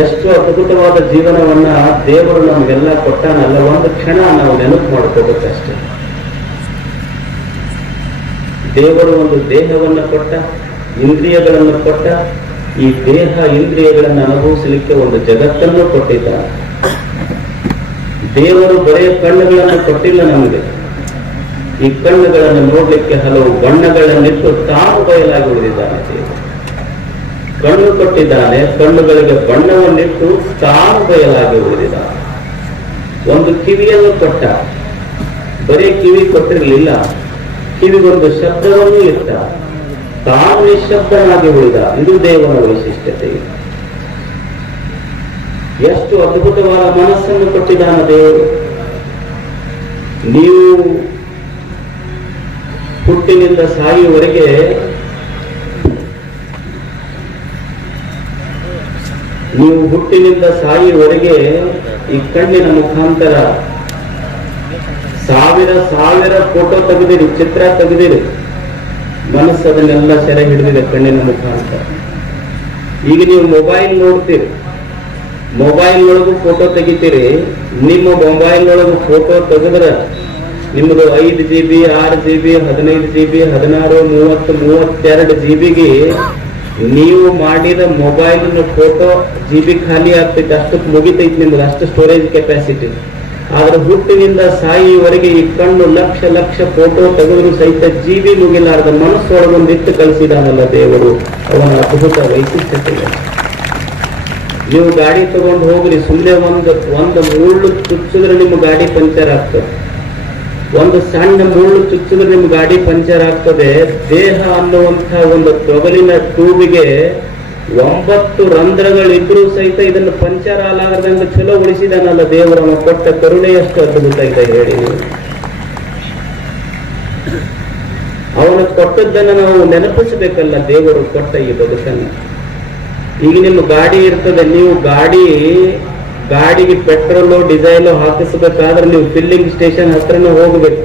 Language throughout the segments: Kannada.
ಎಷ್ಟು ಅದ್ಭುತವಾದ ಜೀವನವನ್ನ ದೇವರು ನಮಗೆಲ್ಲ ಕೊಟ್ಟಾನಲ್ಲ, ಒಂದು ಕ್ಷಣ ನಾವು ನೆನಪು ಮಾಡ್ಕೋಬೇಕಷ್ಟೇ. ದೇವರು ಒಂದು ದೇಹವನ್ನು ಕೊಟ್ಟ, ಇಂದ್ರಿಯಗಳನ್ನು ಕೊಟ್ಟ, ಈ ದೇಹ ಇಂದ್ರಿಯಗಳನ್ನು ಅನುಭವಿಸಲಿಕ್ಕೆ ಒಂದು ಜಗತ್ತನ್ನು ಕೊಟ್ಟಿದ್ದಾನೆ. ದೇವರು ಬರೆಯ ಕಣ್ಣುಗಳನ್ನು ಕೊಟ್ಟಿಲ್ಲ ನಮಗೆ. ಈ ಕಣ್ಣುಗಳನ್ನು ನೋಡ್ಲಿಕ್ಕೆ ಹಲವು ಬಣ್ಣಗಳನ್ನಿಟ್ಟು ತಾನು ಬಯಲಾಗಿ ಉಳಿದಿದ್ದಾನೆ. ದೇವರು ಕಣ್ಣು ಕೊಟ್ಟಿದ್ದಾನೆ, ಕಣ್ಣುಗಳಿಗೆ ಬಣ್ಣವನ್ನಿಟ್ಟು ತಾನು ಬಯಲಾಗಿ ಉಳಿದಿದ್ದಾನೆ. ಒಂದು ಕಿವಿಯನ್ನು ಕೊಟ್ಟ, ಬರೀ ಕಿವಿ ಕೊಟ್ಟಿರಲಿಲ್ಲ, ಕಿವಿಗೊಂದು ಶಬ್ದವನ್ನು ಇಟ್ಟ, ತಾನು ನಿಶಬ್ದನಾಗಿ ಉಳಿದ. ಇದು ದೇವರ ವೈಶಿಷ್ಟ್ಯತೆ. ಎಷ್ಟು ಅದ್ಭುತವಾದ ಮನಸ್ಸನ್ನು ಕೊಟ್ಟಿದ್ದಾನೆ ದೇವರು. ನೀವು ಹುಟ್ಟಿನಿಂದ ಸಾಯುವವರೆಗೆ ಈ ಕಣ್ಣಿನ ಮುಖಾಂತರ ಸಾವಿರ ಫೋಟೋ ತೆಗೆದಿರಿ, ಚಿತ್ರ ತೆಗೆದಿರಿ, ಮನಸ್ಸದನ್ನೆಲ್ಲ ಸೆರೆ ಹಿಡಿದಿದೆ ಕಣ್ಣಿನ ಮುಖಾಂತರ. ಈಗ ನೀವು ಮೊಬೈಲ್ ನೋಡ್ತೀರಿ, ಮೊಬೈಲ್ ಒಳಗೂ ಫೋಟೋ ತೆಗಿತೀರಿ. ನಿಮ್ಮ ಮೊಬೈಲ್ ಒಳಗೂ ಫೋಟೋ ತೆಗೆದ್ರೆ ನಿಮ್ಮದು 5 GB, 6 GB, 15 GB, 16, 30, 32 GB ನೀವು ಮಾಡಿದ ಮೊಬೈಲ್ ಫೋಟೋ GB ಖಾಲಿ ಆಗ್ತೈತೆ, ಅಷ್ಟಕ್ಕೆ ಮುಗಿತೈತಿ ನಿಮ್ಗೆ, ಅಷ್ಟು ಸ್ಟೋರೇಜ್ ಕೆಪಾಸಿಟಿ. ಆದ್ರೆ ಹುಟ್ಟಿನಿಂದ ಸಾಯಿವರೆಗೆ ಈ ಕಣ್ಣು ಲಕ್ಷ ಫೋಟೋ ತೆಗೆದ್ರು ಸಹಿತ GB ಮುಗಿಲಾರ್ದ ಮನಸ್ಸೊಳಗೊಂದಿಟ್ಟು ಕಳಿಸಿದಾನಲ್ಲ ದೇವರು. ಅವನ ಅದ್ಭುತ ವೈಶಿಷ್ಟ್ಯತೆ. ನೀವು ಗಾಡಿ ತಗೊಂಡು ಹೋಗ್ರಿ, ಸುಮ್ಮನೆ ಒಂದು ಮುಳ್ಳು ಚುಚ್ಚಿದ್ರೆ ನಿಮ್ಮ ಗಾಡಿ ಪಂಚರ್ ಆಗ್ತದೆ. ಒಂದು ಸಣ್ಣ ಮುಳ್ಳು ಚುಚ್ಚಿದ್ರೆ ನಿಮ್ಮ ಗಾಡಿ ಪಂಚರ್ ಆಗ್ತದೆ. ದೇಹ ಅನ್ನುವಂಥ ಒಂದು ತೊಗಲಿನ ಟ್ಯೂಬಿಗೆ 9 ರಂಧ್ರಗಳಿದ್ರೂ ಸಹಿತ ಇದನ್ನು ಪಂಚರ್ ಆಲಾಗದಂಗ ಚಲೋ ಉಳಿಸಿದಾನಲ್ಲ ದೇವರು. ಅವನ ಕೊಟ್ಟ ಕರುಣೆಯಷ್ಟು ಅದ್ಭುತ ಇದೆ ಹೇಳಿ. ಅವನು ಕೊಟ್ಟದ್ದನ್ನು ನಾವು ನೆನಪಿಸಬೇಕಲ್ಲ, ದೇವರು ಕೊಟ್ಟ ಈ ಬದುಕನ್ನು. ಈಗ ನಿಮ್ಮ ಗಾಡಿ ಇರ್ತದೆ, ನೀವು ಗಾಡಿಗೆ ಪೆಟ್ರೋಲು ಡೀಸೆಲ್ ಹಾಕಿಸಬೇಕಾದ್ರೆ ನೀವು ಫಿಲ್ಲಿಂಗ್ ಸ್ಟೇಷನ್ ಹತ್ರನೂ ಹೋಗ್ಬೇಕು.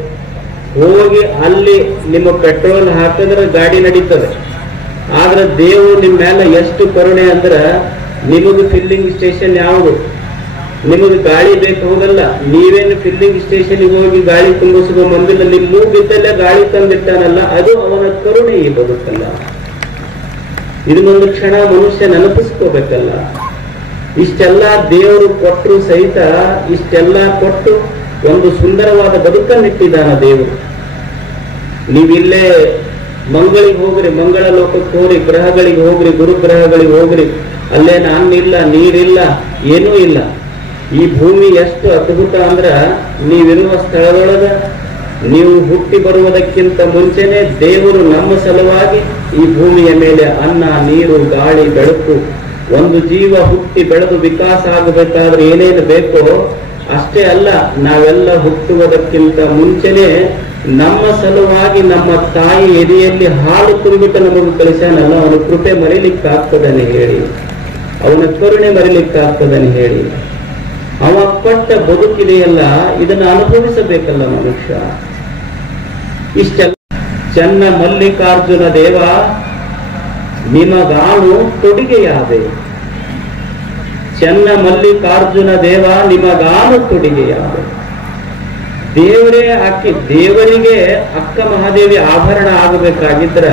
ಹೋಗಿ ಅಲ್ಲಿ ನಿಮ್ಮ ಪೆಟ್ರೋಲ್ ಹಾಕಿದ್ರೆ ಗಾಡಿ ನಡೀತದೆ. ಆದ್ರೆ ದೇವರು ನಿಮ್ಮ ಮೇಲೆ ಎಷ್ಟು ಕರುಣೆ ಅಂದ್ರ, ನಿಮಗೆ ಫಿಲ್ಲಿಂಗ್ ಸ್ಟೇಷನ್ ಯಾವುದು, ನಿಮಗೆ ಗಾಳಿ ಬೇಕು ಹೌದಲ್ಲ, ನೀವೇನು ಫಿಲ್ಲಿಂಗ್ ಸ್ಟೇಷನ್ಗೆ ಹೋಗಿ ಗಾಳಿ ತುಂಬಿಸುವ ಮಂದಿಲ್ಲ, ನಿಮ್ಮ ಮೂಗಿದ್ದಲ್ಲೇ ಗಾಳಿ ತಂದಿಟ್ಟಾನಲ್ಲ, ಅದು ಅವನ ಕರುಣೆ ಈ ಬದುಕಲ್ಲ. ಇದನ್ನೊಂದು ಕ್ಷಣ ಮನುಷ್ಯ ನೆನಪಿಸ್ಕೋಬೇಕಲ್ಲ. ಇಷ್ಟೆಲ್ಲ ದೇವರು ಕೊಟ್ಟರು ಸಹಿತ, ಇಷ್ಟೆಲ್ಲ ಕೊಟ್ಟು ಒಂದು ಸುಂದರವಾದ ಬದುಕನ್ನಿಟ್ಟಿದ್ದಾನ ದೇವರು. ನೀವಿಲ್ಲೇ ಮಂಗಳಿಗೆ ಹೋಗ್ರಿ, ಮಂಗಳ ಲೋಕಕ್ಕೆ ಹೋಗ್ರಿ, ಗ್ರಹಗಳಿಗೆ ಹೋಗ್ರಿ, ಗುರುಗ್ರಹಗಳಿಗೆ ಹೋಗ್ರಿ, ಅಲ್ಲೇನು ಅನ್ನಿಲ್ಲ, ನೀರಿಲ್ಲ, ಏನೂ ಇಲ್ಲ. ಈ ಭೂಮಿ ಎಷ್ಟು ಅದ್ಭುತ ಅಂದ್ರ, ನೀವಿರುವ ಸ್ಥಳದೊಳಗ ನೀವು ಹುಟ್ಟಿ ಬರುವುದಕ್ಕಿಂತ ಮುಂಚೆನೆ ದೇವರು ನಮ್ಮ ಸಲುವಾಗಿ ಈ ಭೂಮಿಯ ಮೇಲೆ ಅನ್ನ, ನೀರು, ಗಾಳಿ, ಬೆಳಕು, ಒಂದು ಜೀವ ಹುಟ್ಟಿ ಬೆಳೆದು ವಿಕಾಸ ಆಗಬೇಕಾದ್ರೆ ಏನೇನು ಬೇಕೋ ಅಷ್ಟೇ ಅಲ್ಲ, ನಾವೆಲ್ಲ ಹುಟ್ಟುವುದಕ್ಕಿಂತ ಮುಂಚೆನೆ ನಮ್ಮ ಸಲುವಾಗಿ ನಮ್ಮ ತಾಯಿ ಎದೆಯಲ್ಲಿ ಹಾಲು ತುಂಬಿಟ್ಟು ನಮಗೆ ಕಳಿಸ್ಯಾನಲ್ಲ. ಅವನ ಕೃಪೆ ಮರಿಲಿಕ್ಕಾಗ್ತದನೆ ಹೇಳಿ, ಅವನ ಕರುಣೆ ಮರಿಲಿಕ್ಕಾಗ್ತದನೆ ಹೇಳಿ. ಅವ ಪಟ್ಟ ಬದುಕಿದೆಯಲ್ಲ, ಇದನ್ನು ಅನುಭವಿಸಬೇಕಲ್ಲ ಮನುಷ್ಯ. ಇಷ್ಟೆಲ್ಲ ಚೆನ್ನ ಮಲ್ಲಿಕಾರ್ಜುನ ದೇವ ನಿಮಗಾನು ತೊಡಿಗೆಯಾದೆ. ಚೆನ್ನ ಮಲ್ಲಿಕಾರ್ಜುನ ದೇವ ನಿಮಗಾನು ತೊಡಿಗೆಯಾದೆ. ದೇವರೇ ದೇವರಿಗೆ ಅಕ್ಕ ಮಹಾದೇವಿ ಆಭರಣ ಆಗಬೇಕಾಗಿದ್ರ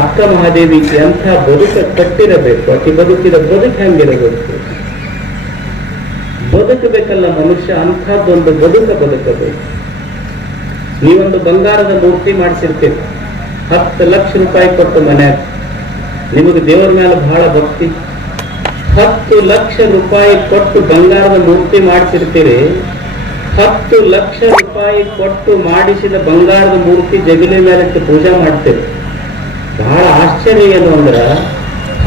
ಅಕ್ಕ ಮಹಾದೇವಿ ಎಂಥ ಬದುಕ ಕಟ್ಟಿರಬೇಕು, ಆಕೆ ಬದುಕಿದ ಬದುಕು ಹೆಂಗಿರಬೇಕು, ಬದುಕಬೇಕಲ್ಲ ಮನುಷ್ಯ. ಅಂಥದ್ದೊಂದು ಬದುಕಬೇಕು. ನೀವೊಂದು ಬಂಗಾರದ ಮೂರ್ತಿ ಮಾಡಿಸಿರ್ತೀರಿ, 10 ಲಕ್ಷ ರೂಪಾಯಿ ಕೊಟ್ಟು ಮನೆ, ನಿಮಗೆ ದೇವರ ಮೇಲೆ ಬಹಳ ಭಕ್ತಿ, 10 ಲಕ್ಷ ರೂಪಾಯಿ ಕೊಟ್ಟು ಬಂಗಾರದ ಮೂರ್ತಿ ಮಾಡಿಸಿರ್ತೀರಿ. 10 ಲಕ್ಷ ರೂಪಾಯಿ ಕೊಟ್ಟು ಮಾಡಿಸಿದ ಬಂಗಾರದ ಮೂರ್ತಿ ಜಗಲಿ ಮೇಲೆ ಪೂಜೆ ಮಾಡ್ತೇವೆ. ಬಹಳ ಆಶ್ಚರ್ಯ ಏನು ಅಂದ್ರ,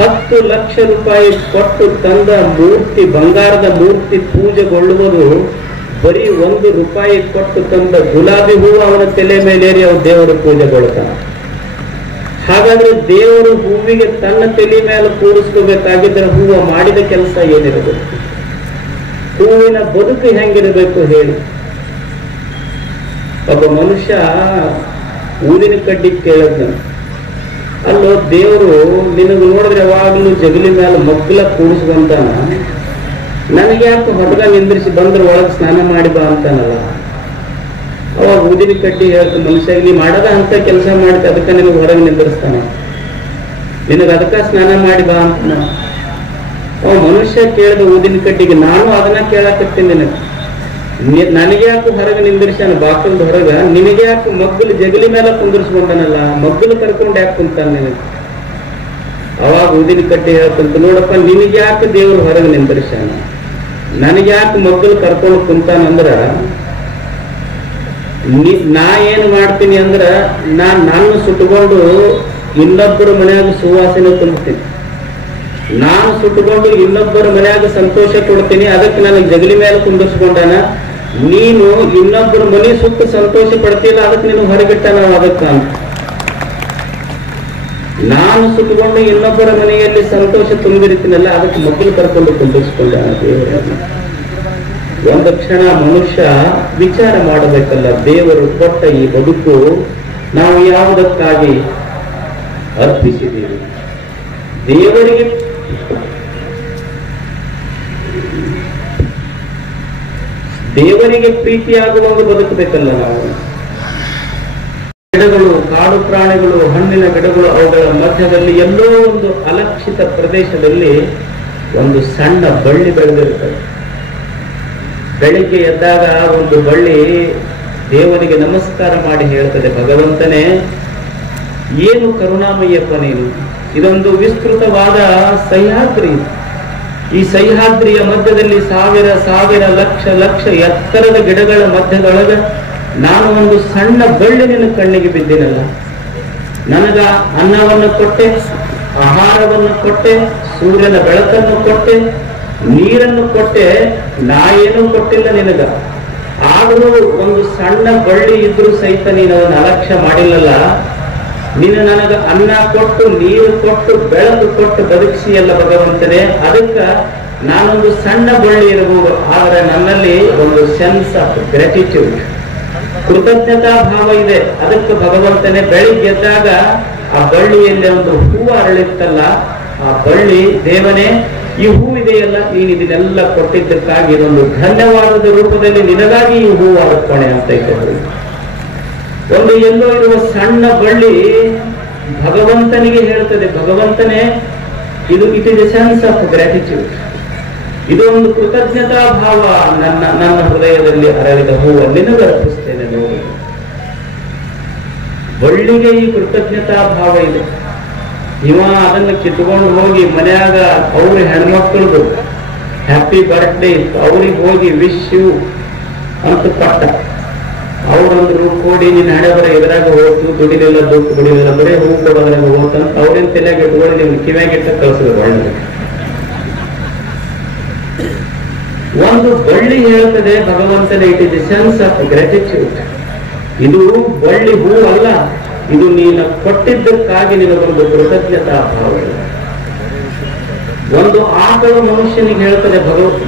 10 ಲಕ್ಷ ರೂಪಾಯಿ ಕೊಟ್ಟು ತಂದ ಮೂರ್ತಿ, ಬಂಗಾರದ ಮೂರ್ತಿ ಪೂಜೆಗೊಳ್ಳುವುದು ಬರೀ 1 ರೂಪಾಯಿ ಕೊಟ್ಟು ತಂದ ಗುಲಾಬಿ ಹೂವು ಅವನ ತಲೆ ಮೇಲೇರಿ ಅವ್ರ ದೇವರು ಪೂಜೆಗೊಳ್ತಾನ. ಹಾಗಾದ್ರೆ ದೇವರು ಹೂವಿಗೆ ತನ್ನ ತಲೆ ಮೇಲೆ ಕೂಡಿಸ್ಕೋಬೇಕಾಗಿದ್ರೆ ಹೂವು ಮಾಡಿದ ಕೆಲಸ ಏನಿರಬೇಕು, ಹೂವಿನ ಬದುಕು ಹೆಂಗಿರಬೇಕು ಹೇಳಿ. ಒಬ್ಬ ಮನುಷ್ಯ ಊದಿನ ಕಡ್ಡಿ ಕೇಳದ್ನ, ಅಲ್ಲೋ ದೇವರು ನಿನಗೆ ನೋಡಿದ್ರೆ ಯಾವಾಗಲೂ ಜಗಲಿ ಮೇಲೆ ಮಗ್ಗಲ ಕೂಡಿಸ್ಕೊಂತಾನ, ನನಗೆ ಯಾಕೆ ಹೊರಗ ನಿಂದ್ರಿಸಿ ಬಂದ್ರೆ ಒಳಗೆ ಸ್ನಾನ ಮಾಡಿ ಬಾ ಅಂತಾನಲ್ಲ. ಅವಾಗ ಊದಿನ ಕಡ್ಡಿ ಹೇಳ್ತ ಮನುಷ್ಯ ನೀ ಮಾಡದ ಅಂತ ಕೆಲಸ ಮಾಡಿದ ಅದಕ್ಕೆ ನಿನಗೆ ಹೊರಗೆ ನಿಂದ್ರಿಸ್ತಾನ, ನಿನಗೆ ಅದಕ್ಕ ಸ್ನಾನ ಮಾಡಿ ಬಾ ಅಂತ. ಅವ ಮನುಷ್ಯ ಕೇಳಿದ ಊದಿನ ಕಡ್ಡಿಗೆ ನಾನು ಅದನ್ನ ಕೇಳಕತ್ತೀನಿ, ನನಗೆ ಯಾಕೆ ಹೊರಗೆ ನಿಂದಿರ್ಸಾನ ಬಾಕಲ್ದ ಹೊರಗ, ನಿನಗೆ ಯಾಕೆ ಮಗ್ಗಲು ಜಗಲಿ ಮೇಲೆ ಕುಂದಿರ್ಸ್ಕೊಂಡನಲ್ಲ, ಮಗ್ಗಲು ಕರ್ಕೊಂಡು ಯಾಕೆ ಕುಂತಾನ ನಿನಗೆ. ಅವಾಗ ಊದಿನ ಕಡ್ಡಿ ಹೇಳ್ತಂತ, ನೋಡಪ್ಪ ನಿನಗೆ ಯಾಕೆ ದೇವ್ರು ಹೊರಗೆ ನಿಂದಿರ್ಸಾನ, ನನಗೆ ಯಾಕೆ ಮಗ್ಗಲು ಕರ್ಕೊಂಡು ಕುಂತಾನಂದ್ರ ನಾ ಏನ್ ಮಾಡ್ತೀನಿ ಅಂದ್ರ ನಾನು ಸುಟ್ಟುಕೊಂಡು ಇನ್ನೊಬ್ಬರ ಮನೆಯಾಗ ಸುವಾಸನೆ ತುಂಬ್ತೀನಿ, ನಾನು ಸುಟ್ಟುಕೊಂಡು ಇನ್ನೊಬ್ಬರ ಮನೆಯಾಗ ಸಂತೋಷ ಕೊಡ್ತೀನಿ, ಅದಕ್ಕೆ ನನಗೆ ಜಗಲಿ ಮೇಲೆ ಕುಂದಿರ್ಸ್ಕೊಂಡಾನ. ನೀನು ಇನ್ನೊಬ್ಬರ ಮನೆ ಸುತ್ತ ಸಂತೋಷ ಪಡ್ತಿಲ್ಲ, ಅದಕ್ಕೆ ನೀನು ಹೊರಗಿಟ್ಟಾನ ಅದಕ್ಕ ಅಂತ. ನಾನು ಸುಟ್ಟುಕೊಂಡು ಇನ್ನೊಬ್ಬರ ಮನೆಯಲ್ಲಿ ಸಂತೋಷ ತುಂಬಿರ್ತೀನಲ್ಲ, ಅದಕ್ಕೆ ಮಕ್ಕಳು ಕರ್ಕೊಂಡು ಕುಂದಿರ್ಸ್ಕೊಂಡಾನ ದೇವರನ್ನ. ಒಂದು ಕ್ಷಣ ಮನುಷ್ಯ ವಿಚಾರ ಮಾಡಬೇಕಲ್ಲ, ದೇವರು ಕೊಟ್ಟ ಈ ಬದುಕು ನಾವು ಯಾವುದಕ್ಕಾಗಿ ಅರ್ಪಿಸಿದ್ದೀವಿ. ದೇವರಿಗೆ ಪ್ರೀತಿಯಾಗುವ ಒಂದು ಬದುಕಬೇಕಲ್ಲ ನಾವು. ಗಿಡಗಳು, ಕಾಡು ಪ್ರಾಣಿಗಳು, ಹಣ್ಣಿನ ಗಿಡಗಳು, ಅವುಗಳ ಮಧ್ಯದಲ್ಲಿ ಎಲ್ಲೋ ಒಂದು ಅಲಕ್ಷಿತ ಪ್ರದೇಶದಲ್ಲಿ ಒಂದು ಸಣ್ಣ ಬಳ್ಳಿ ಬೆಳೆದಿರುತ್ತದೆ. ಬೆಳಿಗ್ಗೆ ಎದ್ದಾಗ ಒಂದು ಬಳ್ಳಿ ದೇವರಿಗೆ ನಮಸ್ಕಾರ ಮಾಡಿ ಹೇಳ್ತದೆ, ಭಗವಂತನೇ ಏನು ಕರುಣಾಮಯ್ಯಪ್ಪ ನೀನು, ಇದೊಂದು ವಿಸ್ತೃತವಾದ ಸಹ್ಯಾದ್ರಿ, ಈ ಸಹ್ಯಾದ್ರಿಯ ಮಧ್ಯದಲ್ಲಿ ಸಾವಿರ ಸಾವಿರ ಲಕ್ಷ ಲಕ್ಷ ಎತ್ತರದ ಗಿಡಗಳ ಮಧ್ಯದೊಳಗೆ ನಾನು ಒಂದು ಸಣ್ಣ ಬಳ್ಳಿ ನಿನ್ನ ಕಣ್ಣಿಗೆ ಬಿದ್ದಿನಲ್ಲ, ನನಗ ಅನ್ನವನ್ನು ಕೊಟ್ಟೆ, ಆಹಾರವನ್ನು ಕೊಟ್ಟೆ, ಸೂರ್ಯನ ಬೆಳಕನ್ನು ಕೊಟ್ಟೆ, ನೀರನ್ನು ಕೊಟ್ಟೆ, ನಾ ಏನೂ ಕೊಟ್ಟಿಲ್ಲ ನಿನಗ. ಆದರೂ ಒಂದು ಸಣ್ಣ ಬಳ್ಳಿ ಇದ್ರೂ ಸಹಿತ ನೀನು ಅವನ್ನ ಅಲಕ್ಷ್ಯ ಮಾಡಿಲ್ಲಲ್ಲ. ನೀನು ನನಗ ಅನ್ನ ಕೊಟ್ಟು, ನೀರು ಕೊಟ್ಟು, ಬೆಳಕು ಕೊಟ್ಟು ಬದುಕಿಸಿಯಲ್ಲ ಭಗವಂತನೇ. ಅದಕ್ಕ ನಾನೊಂದು ಸಣ್ಣ ಬಳ್ಳಿ ಇರಬಹುದು, ಆದರೆ ನನ್ನಲ್ಲಿ ಒಂದು ಸೆನ್ಸ್ ಆಫ್ ಗ್ರಾಟಿಟ್ಯೂಡ್, ಕೃತಜ್ಞತಾ ಭಾವ ಇದೆ. ಅದಕ್ಕೆ ಭಗವಂತನೇ ಬೆಳಿಗ್ಗೆ ಎದ್ದಾಗ ಆ ಬಳ್ಳಿಯಲ್ಲಿ ಒಂದು ಹೂವು ಅರಳಿತ್ತಲ್ಲ, ಆ ಬಳ್ಳಿ ದೇವನೇ ಈ ಹೂವಿದೆಯಲ್ಲ, ನೀನು ಇದನ್ನೆಲ್ಲ ಕೊಟ್ಟಿದ್ದಕ್ಕಾಗಿ ಇದೊಂದು ಧನ್ಯವಾದದ ರೂಪದಲ್ಲಿ ನಿನಗಾಗಿ ಈ ಹೂವು ಅರ್ಪಣೆ ಅಂತ ಇದ್ದಾರೆ. ಒಂದು ಎಲ್ಲೋ ಇರುವ ಸಣ್ಣ ಬಳ್ಳಿ ಭಗವಂತನಿಗೆ ಹೇಳ್ತದೆ, ಭಗವಂತನೇ it is A sense of gratitude, ಇದು ಒಂದು ಕೃತಜ್ಞತಾ ಭಾವ, ನನ್ನ ಹೃದಯದಲ್ಲಿ ಅರಳಿದ ಹೂವು ನಿನಗೆ ಅರ್ಪಿಸ್ತೇನೆ ನೋಡಿ. ಬಳ್ಳಿಗೆ ಈ ಕೃತಜ್ಞತಾ ಭಾವ ಇದೆ. ಇವ ಅದನ್ನು ಕಿತ್ಕೊಂಡು ಹೋಗಿ ಮನೆಯಾಗ ಅವ್ರ ಹೆಣ್ಮಕ್ಳದು ಹ್ಯಾಪಿ ಬರ್ತ್ಡೇ ಇತ್ತು, ಅವ್ರಿಗೆ ಹೋಗಿ ವಿಶ್ ಯು ಅಂತ ಪಟ್ಟ. ಅವ್ರಂದ್ರು ಕೊಡಿ ನಿನ್ನ ಹಣೆ ಬರ ಎದುರಾಗ ಹೋಗ್ತು, ದುಡಿಲಿಲ್ಲ, ದುಡ್ಡು ದುಡಿಲಿಲ್ಲ, ಬರೀ ಹೂ ಕೊಡೋದ್ರಾಗ ಹೋಗ್ತಂತ ಅವ್ರೇನ್ ತಲೆಯಾಗ ಇಟ್ಕೊಂಡು ನಿಮ್ಗೆ ಕಿವ್ಯಾಗಿಟ್ಟ ಕಳಿಸಿದ್ರು. ಒಳ್ಳೆ ಒಂದು ಬಳ್ಳಿ ಹೇಳ್ತದೆ ಭಗವಂತನ, it is the sense of gratitude. ಇದು ಬಳ್ಳಿ ಹೂ ಅಲ್ಲ, ಇದು ನೀನು ಕೊಟ್ಟಿದ್ದಕ್ಕಾಗಿ ನಿನಗೊಂದು ಕೃತಜ್ಞತಾ ಭಾವ. ಒಂದು ಆಕಳು ಮನುಷ್ಯನಿಗೆ ಹೇಳ್ತದೆ,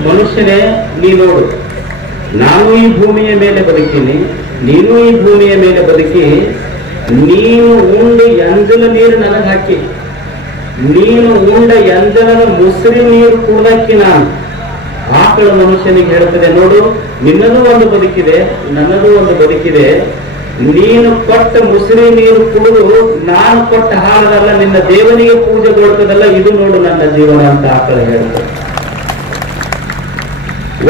ಮನುಷ್ಯನೇ ನೀ ನೋಡು, ನಾನು ಈ ಭೂಮಿಯ ಮೇಲೆ ಬದುಕೀನಿ, ನೀನು ಈ ಭೂಮಿಯ ಮೇಲೆ ಬದುಕಿ, ನೀನು ಉಂಡು ಎಂಜಲ ನೀರು ನನಗೆ ಹಾಕಿ, ನೀನು ಉಂಡ ಎಂಜಲದ ಮುಸುರಿ ನೀರು ಕುಡ್ದಕ್ಕಿ ನಾನು. ಆಕಳು ಮನುಷ್ಯನಿಗೆ ಹೇಳ್ತದೆ, ನೋಡು ನಿನ್ನದು ಒಂದು ಬದುಕಿದೆ, ನನ್ನದು ಒಂದು ಬದುಕಿದೆ, ನೀನು ಕೊಟ್ಟ ಮುಸುರಿ ನೀರು ಕುಡಿದು ನಾನು ಕೊಟ್ಟ ಹಾಲದಲ್ಲ, ನಿನ್ನ ದೇವನಿಗೆ ಪೂಜೆಗೊಳ್ತದಲ್ಲ, ಇದು ನೋಡು ನನ್ನ ಜೀವನ ಅಂತ ಆಕಳು ಹೇಳ್ತದೆ.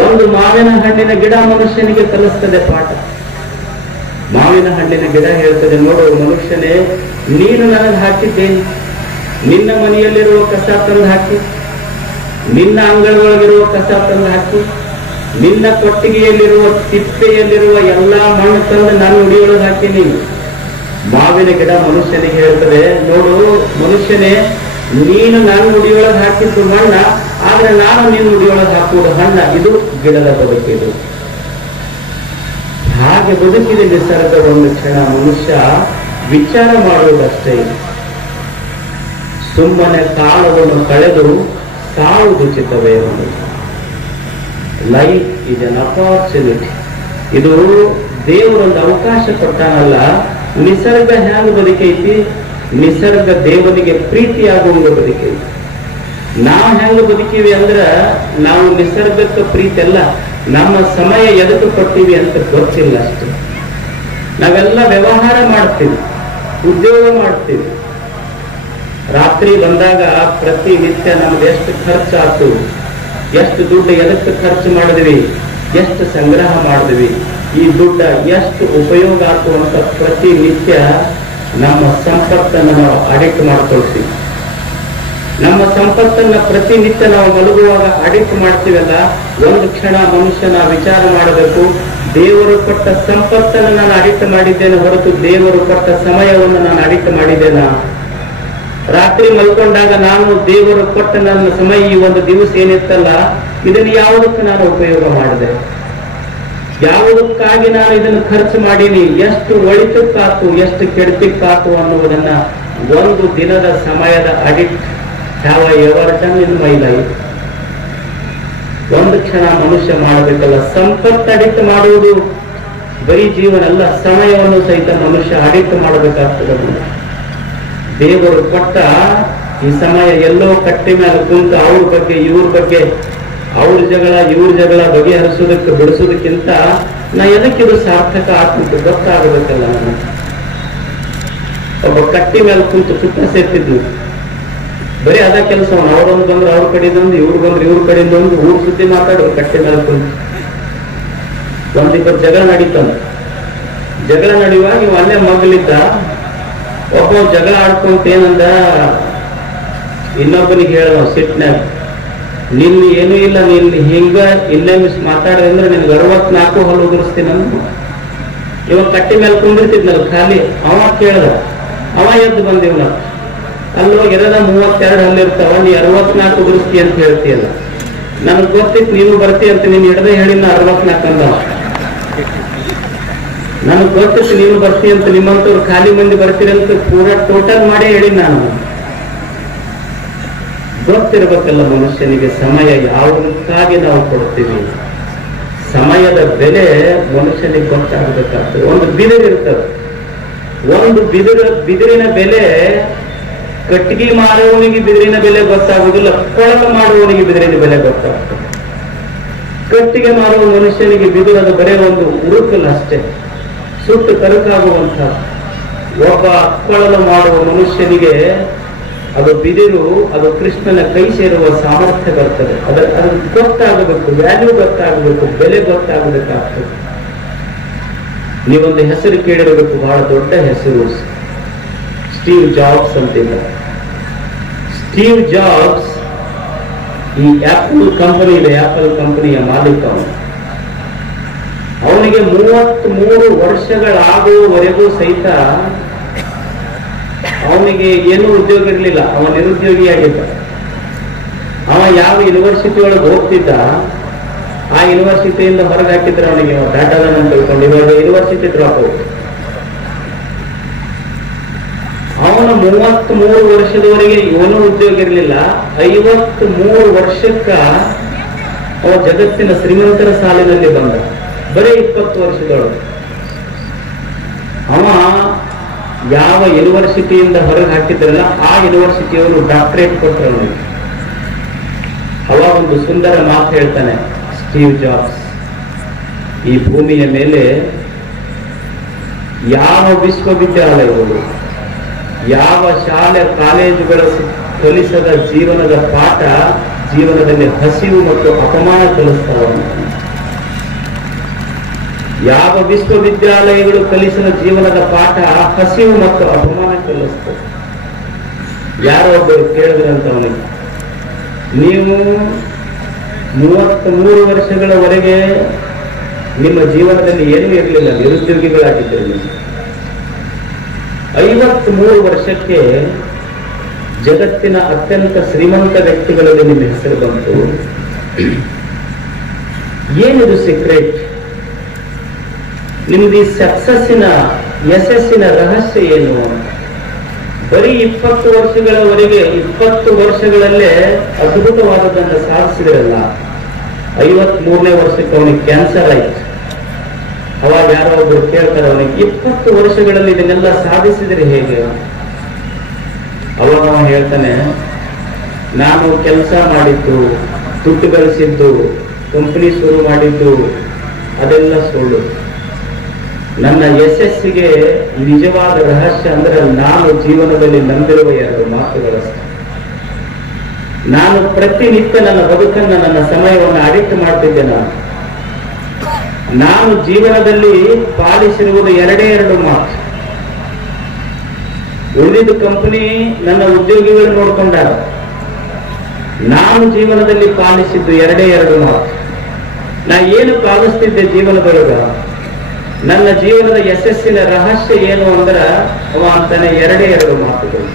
ಒಂದು ಮಾವಿನ ಹಣ್ಣಿನ ಗಿಡ ಮನುಷ್ಯನಿಗೆ ಕಲಿಸ್ತದೆ ಪಾಠ. ಮಾವಿನ ಹಣ್ಣಿನ ಗಿಡ ಹೇಳ್ತದೆ, ನೋಡು ಮನುಷ್ಯನೇ, ನೀನು ನನಗೆ ಹಾಕಿದ್ದೇನೆ, ನಿನ್ನ ಮನೆಯಲ್ಲಿರುವ ಕಸ ತಂದು ಹಾಕಿ, ನಿನ್ನ ಅಂಗಳೊಳಗಿರುವ ಕಸ ತಂದು ಹಾಕಿ, ನಿನ್ನ ಕೊಟ್ಟಿಗೆಯಲ್ಲಿರುವ ತಿಪ್ಪೆಯಲ್ಲಿರುವ ಎಲ್ಲಾ ಮಣ್ಣು ತಂದು ನಾನು ಉಡಿಯೊಳಗೆ ಹಾಕಿ. ನೀನು ಮಾವಿನ ಗಿಡ ಮನುಷ್ಯನಿಗೆ ಹೇಳ್ತದೆ, ನೋಡು ಮನುಷ್ಯನೇ, ನೀನು ನಾನು ಉಡಿಯೊಳಗೆ ಹಾಕಿದ್ದು ಮಣ್ಣ, ಆದ್ರೆ ನಾನು ನಿನ್ನ ಉಡಿಯೊಳಗೆ ಹಾಕುವುದು ಹಣ್ಣ. ಇದು ಗಿಡದ ಬದುಕಿದು. ಹಾಗೆ ಬದುಕಿದೆ ನಿಸರ್ಗ. ಒಂದು ಕ್ಷಣ ಮನುಷ್ಯ ವಿಚಾರ ಮಾಡುವುದಷ್ಟೇ. ಸುಮ್ಮನೆ ಕಾಲವನ್ನು ಕಳೆದು ಸಾವುದು ಚಿತ್ತವೇ. Life is an opportunity. ಇದು ದೇವರೊಂದು ಅವಕಾಶ ಕೊಟ್ಟಾನಲ್ಲ. ನಿಸರ್ಗ ಹ್ಯಾಂಗ ಬದುಕೈತಿ, ನಿಸರ್ಗ ದೇವನಿಗೆ ಪ್ರೀತಿಯಾಗುವಂಗ ಬದುಕೈತಿ. ನಾವು ಹೆಂಗ ಬದುಕೀವಿ ಅಂದ್ರ ನಾವು ನಿಸರ್ಗಕ್ಕೆ ಪ್ರೀತಿ ಅಲ್ಲ, ನಮ್ಮ ಸಮಯ ಎದಕ್ಕೆ ಕೊಟ್ಟಿವಿ ಅಂತ ಗೊತ್ತಿಲ್ಲ ಅಷ್ಟೇ. ನಾವೆಲ್ಲ ವ್ಯವಹಾರ ಮಾಡ್ತೀವಿ, ಉದ್ಯೋಗ ಮಾಡ್ತೀವಿ. ರಾತ್ರಿ ಬಂದಾಗ ಪ್ರತಿನಿತ್ಯ ನಮ್ಗೆ ಎಷ್ಟು ಖರ್ಚಾಯ್ತು, ಎಷ್ಟು ದುಡ್ಡು ಎದಕ್ಕೆ ಖರ್ಚು ಮಾಡಿದ್ವಿ, ಎಷ್ಟು ಸಂಗ್ರಹ ಮಾಡಿದ್ವಿ, ಈ ದುಡ್ಡ ಎಷ್ಟು ಉಪಯೋಗ ಆಯ್ತು ಅಂತ ಪ್ರತಿನಿತ್ಯ ನಮ್ಮ ಸಂಪತ್ತನ್ನು ನಾವು ಆಡಿಟ್ ಮಾಡ್ಕೊಳ್ತೀವಿ. ನಮ್ಮ ಸಂಪತ್ತನ್ನ ಪ್ರತಿನಿತ್ಯ ನಾವು ಮಲಗುವಾಗ ಆಡಿಟ್ ಮಾಡ್ತೀವಲ್ಲ, ಒಂದು ಕ್ಷಣ ಮನುಷ್ಯನ ವಿಚಾರ ಮಾಡಬೇಕು, ದೇವರು ಕೊಟ್ಟ ಸಂಪತ್ತನ್ನು ನಾನು ಆಡಿಟ್ ಮಾಡಿದ್ದೇನೆ ಹೊರತು ದೇವರು ಕೊಟ್ಟ ಸಮಯವನ್ನು ನಾನು ಆಡಿಟ್ ಮಾಡಿದ್ದೇನಾ? ರಾತ್ರಿ ಮಲ್ಕೊಂಡಾಗ ನಾನು ದೇವರು ಕೊಟ್ಟ ನನ್ನ ಸಮಯ, ಈ ಒಂದು ದಿವಸ ಏನಿತ್ತಲ್ಲ, ಇದನ್ನು ಯಾವುದಕ್ಕೆ ನಾನು ಉಪಯೋಗ ಮಾಡಿದೆ, ಯಾವುದಕ್ಕಾಗಿ ನಾನು ಇದನ್ನು ಖರ್ಚು ಮಾಡೀನಿ, ಎಷ್ಟು ಒಳಿತಕ್ಕಾತು ಎಷ್ಟು ಕೆಡತಿಕ್ಕಾತು ಅನ್ನುವುದನ್ನ ಒಂದು ದಿನದ ಸಮಯದ ಅಡಿಟ್ ಯಾವ ever done in my life. ಒಂದು ಕ್ಷಣ ಮನುಷ್ಯ ಮಾಡಬೇಕಲ್ಲ. ಸಂಪತ್ತು ಅಡಿಟ್ ಮಾಡುವುದು ಬರೀ ಜೀವನ ಅಲ್ಲ, ಸಮಯವನ್ನು ಸಹಿತ ಮನುಷ್ಯ ಅಡಿಟ್ ಮಾಡಬೇಕಾಗ್ತದೆ. ದೇವರು ಕೊಟ್ಟ ಈ ಸಮಯ ಎಲ್ಲೋ ಕಟ್ಟಿ ಮೇಲೆ ಕುಂತು ಅವ್ರ ಬಗ್ಗೆ ಇವ್ರ ಬಗ್ಗೆ, ಅವ್ರ ಜಗಳ ಇವ್ರ ಜಗಳ ಬಗೆಹರಿಸೋದಕ್ಕೆ ಬಿಡಿಸೋದಕ್ಕಿಂತ ನಾ ಎದಕ್ಕಿದು ಸಾರ್ಥಕ ಆಗ್ತಿತ್ತು ಗೊತ್ತಾಗಬೇಕಲ್ಲ. ನಾನು ಒಬ್ಬ ಕಟ್ಟಿ ಮೇಲೆ ಕುಂತು ಸುತ್ತ ಸೇರ್ತಿದ್ವಿ, ಬರೀ ಅದ ಕೆಲಸ. ಅವರೊಂದು ಬಂದ್ರೆ ಅವ್ರ ಕಡೆಯಿಂದ, ಇವ್ರು ಬಂದ್ರೆ ಇವ್ರ ಕಡೆಯಿಂದ ಒಂದು ಊರ್ ಸುದ್ದಿ ಮಾತಾಡೋರು ಕಟ್ಟಿ ಮೇಲೆ ಕುಂತು. ಒಂದಿಬ್ಬರು ಜಗಳ ನಡೀತಂದ. ಜಗಳ ನಡೆಯುವಾಗ ನೀವು ಅಲ್ಲೇ ಮಗ್ಲಿದ್ದ. ಒಬ್ಬ ಜಗಳ ಆಡ್ಕೊಂತ ಏನಂದ, ಇನ್ನೊಬ್ಬನಿಗೆ ಹೇಳ ಸಿಟ್ನಾಗ, ನಿನ್ನ ಏನೂ ಇಲ್ಲ, ನಿನ್ನ ಹಿಂಗ ಇಲ್ಲೇ ಮಿಸ್ ಮಾತಾಡಿದ್ರೆ ಅಂದ್ರೆ ನಿನ್ಗೆ 64 ಹಲ್ಲು ಉದುರಿಸ್ತೀನಿ. ಇವಾಗ ಕಟ್ಟಿ ಮೇಲೆ ಕುಂದಿರ್ತಿದ್ನಲ್ಲ ಖಾಲಿ. ಅವ ಕೇಳ್ದ, ಅವ ಎದ್ದು ಬಂದಿವ್ನ, ಅಲ್ಲೋಗಿ ಇರದ 32 ಹಲ್ಲಿರ್ತಾವ, ನೀ 64 ಉದುರಿಸ್ತಿ ಅಂತ ಹೇಳ್ತೀಯಲ್ಲ. ನನಗ್ ಗೊತ್ತಿತ್ತು ನೀನು ಬರ್ತಿ ಅಂತ, ನೀನ್ ಹಿಡ್ದೆ ಹೇಳಿ ನಾ 64 ಅಂದ. ನನಗ್ ಗೊತ್ತಿತ್ತು ನೀನು ಬರ್ತಿ ಅಂತ, ನಿಮ್ಮಂತವ್ರು ಖಾಲಿ ಮಂದಿ ಬರ್ತೀರಿ ಅಂತ ಪೂರಾ ಟೋಟಲ್ ಮಾಡಿ ಹೇಳಿ ನಾನು. ಗೊತ್ತಿರ್ಬೇಕಲ್ಲ ಮನುಷ್ಯನಿಗೆ ಸಮಯ ಯಾವುದಕ್ಕಾಗಿ ನಾವು ಕೊಡ್ತೀವಿ, ಸಮಯದ ಬೆಲೆ ಮನುಷ್ಯನಿಗೆ ಗೊತ್ತಾಗಬೇಕಾಗ್ತದೆ. ಒಂದು ಬಿದಿರು ಇರ್ತದೆ, ಒಂದು ಬಿದಿರಿನ ಬೆಲೆ ಕಟ್ಟಿಗೆ ಮಾರುವವನಿಗೆ ಬಿದಿರಿನ ಬೆಲೆ ಗೊತ್ತಾಗುವುದಿಲ್ಲ, ಕೊಳಲು ಮಾಡುವವನಿಗೆ ಬಿದಿರಿನ ಬೆಲೆ ಗೊತ್ತಾಗ್ತದೆ. ಕಟ್ಟಿಗೆ ಮಾರುವ ಮನುಷ್ಯನಿಗೆ ಬಿದಿರದ ಬರೇ ಒಂದು ಉರುಕಲ್ಲ ಅಷ್ಟೇ, ಸುಟ್ಟು ಕರಕಾಗುವಂತ. ಒಬ್ಬ ಕೊಳಲು ಮಾಡುವ ಮನುಷ್ಯನಿಗೆ ಅದು ಬಿದಿರು, ಅದು ಕೃಷ್ಣನ ಕೈ ಸೇರುವ ಸಾಮರ್ಥ್ಯ ಬರ್ತದೆ. ಅದು ಗೊತ್ತಾಗಬೇಕು, ವ್ಯಾಲ್ಯೂ ಗೊತ್ತಾಗಬೇಕು, ಬೆಲೆ ಗೊತ್ತಾಗಬೇಕಾಗ್ತದೆ. ನೀವೊಂದು ಹೆಸರು ಕೇಳಿರಬೇಕು, ಬಹಳ ದೊಡ್ಡ ಹೆಸರು, ಸ್ಟೀವ್ ಜಾಬ್ಸ್ ಅಂತಿದ್ದ. ಸ್ಟೀವ್ ಜಾಬ್ಸ್ ಈ ಆಪಲ್ ಕಂಪನಿ ಇದೆ, ಆಪಲ್ ಕಂಪನಿಯ ಮಾಲೀಕ ಅವನು. ಅವನಿಗೆ 33 ವರ್ಷಗಳಾಗುವವರೆಗೂ ಸಹಿತ ಅವನಿಗೆ ಏನೂ ಉದ್ಯೋಗ ಇರಲಿಲ್ಲ. ಅವ ನಿರುದ್ಯೋಗಿಯಾಗಿದ್ದ. ಅವ ಯಾವ ಯೂನಿವರ್ಸಿಟಿ ಒಳಗೆ ಹೋಗ್ತಿದ್ದ, ಆ ಯೂನಿವರ್ಸಿಟಿಯಿಂದ ಹೊರಗೆ ಹಾಕಿದ್ರೆ ಅವನಿಗೆ ಡಾಟಾದನ್ನ ತಿಳ್ಕೊಂಡು ಇವಾಗ ಯೂನಿವರ್ಸಿಟಿ ಡ್ರಾಪ್ ಔಟ್. ಅವನ 33 ವರ್ಷದವರೆಗೆ ಇವನು ಉದ್ಯೋಗ ಇರಲಿಲ್ಲ. 53 ವರ್ಷಕ್ಕ ಅವ ಜಗತ್ತಿನ ಶ್ರೀಮಂತರ ಸಾಲಿನಲ್ಲಿ ಬಂದ, ಬರೀ 20 ವರ್ಷದೊಳಗೆ. ಅವ ಯಾವ ಯೂನಿವರ್ಸಿಟಿಯಿಂದ ಹೊರಗೆ ಹಾಕಿದ್ರಲ್ಲ ಆ ಯೂನಿವರ್ಸಿಟಿಯವರು ಡಾಕ್ಟರೇಟ್ ಕೊಟ್ಟರು ಅವನಿಗೆ. ಅವ ಒಂದು ಸುಂದರ ಮಾತು ಹೇಳ್ತಾನೆ ಸ್ಟೀವ್ ಜಾಬ್ಸ್, ಈ ಭೂಮಿಯ ಮೇಲೆ ಯಾವ ವಿಶ್ವವಿದ್ಯಾಲಯಗಳು, ಯಾವ ಶಾಲೆ ಕಾಲೇಜುಗಳ ಕಲಿಸದ ಜೀವನದ ಪಾಠ ಜೀವನದಲ್ಲಿ ಹಸಿವು ಮತ್ತು ಅಪಮಾನ ಕಲಿಸ್ತಾವ. ಯಾವ ವಿಶ್ವವಿದ್ಯಾಲಯಗಳು ಕಲಿಸದ ಜೀವನದ ಪಾಠ ಹಸಿವು ಮತ್ತು ಅಪಮಾನ ಕಲಿಸ್ತದೆ. ಯಾರೋ ಒಬ್ಬರು ಕೇಳಿದ್ರಂತ ಅವನಿಗೆ, ನೀವು 33 ವರ್ಷಗಳವರೆಗೆ ನಿಮ್ಮ ಜೀವನದಲ್ಲಿ ಏನೂ ಇರಲಿಲ್ಲ, ನಿರುದ್ಯೋಗಿಗಳಾಗಿದ್ದರು. ನೀವು 53 ವರ್ಷಕ್ಕೆ ಜಗತ್ತಿನ ಅತ್ಯಂತ ಶ್ರೀಮಂತ ವ್ಯಕ್ತಿಗಳಲ್ಲಿ ನಿಮ್ಮ ಹೆಸರು ಬಂತು. ಏನಿದು ಸೀಕ್ರೆಟ್? ನಿಮ್ದು ಈ ಸಕ್ಸಸ್ಸಿನ ಯಶಸ್ಸಿನ ರಹಸ್ಯ ಏನು? ಬರೀ 20 ವರ್ಷಗಳವರೆಗೆ 20 ವರ್ಷಗಳಲ್ಲೇ ಅದ್ಭುತವಾದದ್ದನ್ನು ಸಾಧಿಸಿದ್ರಲ್ಲ. 53ನೇ ವರ್ಷಕ್ಕೆ ಅವನಿಗೆ ಕ್ಯಾನ್ಸರ್ ಆಯ್ತು. ಅವಾಗ ಯಾರೋ ಒಬ್ರು ಕೇಳ್ತಾರೆ ಅವನಿಗೆ, 20 ವರ್ಷಗಳಲ್ಲಿ ಇದನ್ನೆಲ್ಲ ಸಾಧಿಸಿದ್ರೆ ಹೇಗೆ? ಅವಾಗ ಅವನು ಹೇಳ್ತಾನೆ, ನಾನು ಕೆಲಸ ಮಾಡಿದ್ದು, ದುಡ್ಡು ಗಳಿಸಿದ್ದು, ಕಂಪನಿ ಶುರು ಮಾಡಿದ್ದು ಅದೆಲ್ಲ ಸುಳ್ಳು. ನನ್ನ ಯಶಸ್ಸಿಗೆ ನಿಜವಾದ ರಹಸ್ಯ ಅಂದ್ರೆ ನಾನು ಜೀವನದಲ್ಲಿ ನಂಬಿರುವ 2 ಮಾತುಗಳಷ್ಟೇ. ನಾನು ಪ್ರತಿನಿತ್ಯ ನನ್ನ ಬದುಕನ್ನು, ನನ್ನ ಸಮಯವನ್ನು ಅಡಿಕ್ಟ್ ಮಾಡ್ತಿದ್ದೆ. ನಾನು ಜೀವನದಲ್ಲಿ ಪಾಲಿಸಿರುವುದು 2 ಮಾತು. ಉಳಿದ ಕಂಪನಿ ನನ್ನ ಉದ್ಯೋಗಿಗಳು ನೋಡ್ಕೊಂಡಾರ. ನಾನು ಜೀವನದಲ್ಲಿ ಪಾಲಿಸಿದ್ದು 2 ಮಾತು. ನಾ ಏನು ಪಾಲಿಸ್ತಿದ್ದೆ ಜೀವನದೊಳಗ, ನನ್ನ ಜೀವನದ ಯಶಸ್ಸಿನ ರಹಸ್ಯ ಏನು ಅಂದ್ರ ಅವ ಅಂತಾನೆ 2 ಮಾತುಗಳು.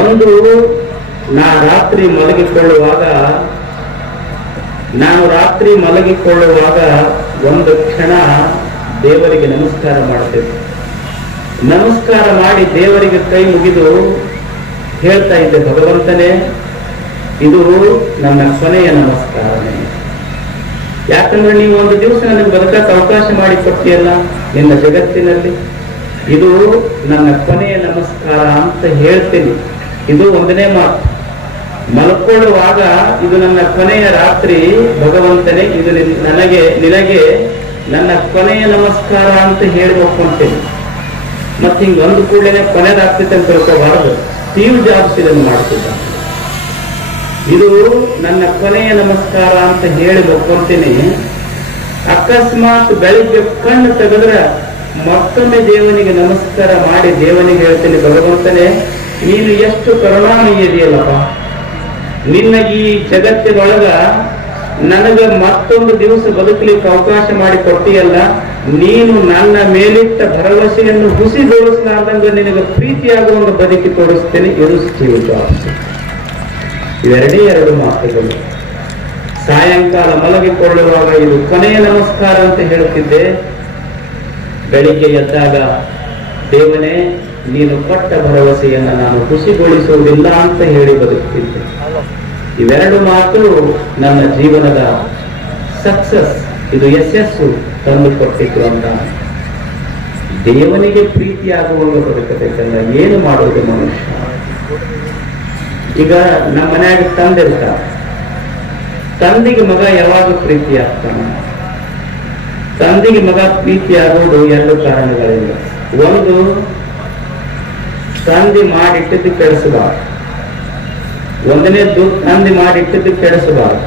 ಒಂದು, ನಾನು ರಾತ್ರಿ ಮಲಗಿಕೊಳ್ಳುವಾಗ ಒಂದು ಕ್ಷಣ ದೇವರಿಗೆ ನಮಸ್ಕಾರ ಮಾಡ್ತೇವೆ. ನಮಸ್ಕಾರ ಮಾಡಿ ದೇವರಿಗೆ ಕೈ ಮುಗಿದು ಹೇಳ್ತಾ ಇದ್ದೆ, ಭಗವಂತನೇ, ಇದು ನನ್ನ ಕೊನೆಯ ನಮಸ್ಕಾರನೇ. ಯಾಕಂದ್ರೆ ನೀವು ಒಂದು ದಿವಸ ನನಗೆ ಬದುಕಕ್ಕೆ ಅವಕಾಶ ಮಾಡಿ ಕೊಟ್ಟಿಯಲ್ಲ ನಿನ್ನ ಜಗತ್ತಿನಲ್ಲಿ, ಇದು ನನ್ನ ಕೊನೆಯ ನಮಸ್ಕಾರ ಅಂತ ಹೇಳ್ತೀನಿ. ಇದು 1ನೇ ಮಾತು. ಮಲ್ಕೊಳ್ಳುವಾಗ ಇದು ನನ್ನ ಕೊನೆಯ ರಾತ್ರಿ, ಭಗವಂತನೇ, ಇದು ನಿನಗೆ ನನ್ನ ಕೊನೆಯ ನಮಸ್ಕಾರ ಅಂತ ಹೇಳಿ ಒಪ್ಕೊಂತೇನೆ. ಮತ್ತೆ ಹಿಂಗ ಒಂದು ಕೂಡಲೇ ಕೊನೆಯದಾಗ್ತೈತೆ ಅಂತ ತಿಳ್ಕೋಬಾರದು. ಸ್ಟೀವ್ ಜಾಬ್ಸ್ ಇದನ್ನು ಮಾಡ್ತಿದ್ದ. ಇದು ನನ್ನ ಕೊನೆಯ ನಮಸ್ಕಾರ ಅಂತ ಹೇಳಿ ಒಪ್ಕೊಂತೀನಿ. ಅಕಸ್ಮಾತ್ ಬೆಳಿಗ್ಗೆ ಕಣ್ಣು ತೆಗೆದ್ರೆ ಮತ್ತೊಮ್ಮೆ ದೇವನಿಗೆ ನಮಸ್ಕಾರ ಮಾಡಿ ದೇವನಿಗೆ ಹೇಳ್ತೀನಿ, ಭಗವಂತನೇ, ನೀನು ಎಷ್ಟು ಕರುಣಾಮಯಿ ಇದೆಯಲ್ಲಪ್ಪ, ನಿನ್ನ ಈ ಜಗತ್ತಿನೊಳಗ ನನಗ ಮತ್ತೊಂದು ದಿವಸ ಬದುಕಲಿಕ್ಕೆ ಅವಕಾಶ ಮಾಡಿ ಕೊಟ್ಟಿಯಲ್ಲ, ನೀನು ನನ್ನ ಮೇಲಿಟ್ಟ ಭರವಸೆಯನ್ನು ಹುಸಿಗೊಳಿಸಲಾರ್ದಂಗ ನಿನಗೆ ಪ್ರೀತಿಯಾಗುವಂಗ ಬದುಕಿ ತೋರಿಸ್ತೇನೆ. ಇದು ಸ್ಟೀವ್ ಜಾಬ್ಸ್. ಇವೆರಡೇ 2 ಮಾತುಗಳು. ಸಾಯಂಕಾಲ ಮಲಗಿಕೊಳ್ಳುವಾಗ ಇದು ಕೊನೆಯ ನಮಸ್ಕಾರ ಅಂತ ಹೇಳುತ್ತಿದ್ದೆ. ಬೆಳಿಗ್ಗೆ ಎದ್ದಾಗ, ದೇವನೇ, ನೀನು ಕೊಟ್ಟ ಭರವಸೆಯನ್ನು ನಾನು ಹುಸಿಗೊಳಿಸುವುದಿಲ್ಲ ಅಂತ ಹೇಳಿ ಬದುಕುತ್ತಿದ್ದೆ. ಇವೆರಡು ಮಾತು ನನ್ನ ಜೀವನದ ಸಕ್ಸಸ್, ಇದು ಯಶಸ್ಸು ತಂದು ಕೊಟ್ಟಿತ್ತು ಅಂತ. ದೇವನಿಗೆ ಪ್ರೀತಿಯಾಗುವಂಗ ಬದುಕಬೇಕಲ್ಲ, ಏನು ಮಾಡುವುದು ಮನುಷ್ಯ? ಈಗ ನಮ್ಮ ಮನ್ಯಾಗ ತಂದೆ ಇರ್ತಾರ. ತಂದೆಗೆ ಮಗ ಯಾವಾಗ ಪ್ರೀತಿ ಆಗ್ತಾನ? ತಂದೆಗೆ ಮಗ ಪ್ರೀತಿ ಆಗೋದು 2 ಕಾರಣಗಳಿಂದ. ಒಂದು, ತಂದೆ ಮಾಡಿಟ್ಟಿದ್ದು ಕೆಡಿಸಬಾರ್ದು. 1ನೇದ್ದು, ತಂದೆ ಮಾಡಿಟ್ಟಿದ್ದು ಕೆಡಿಸಬಾರ್ದು.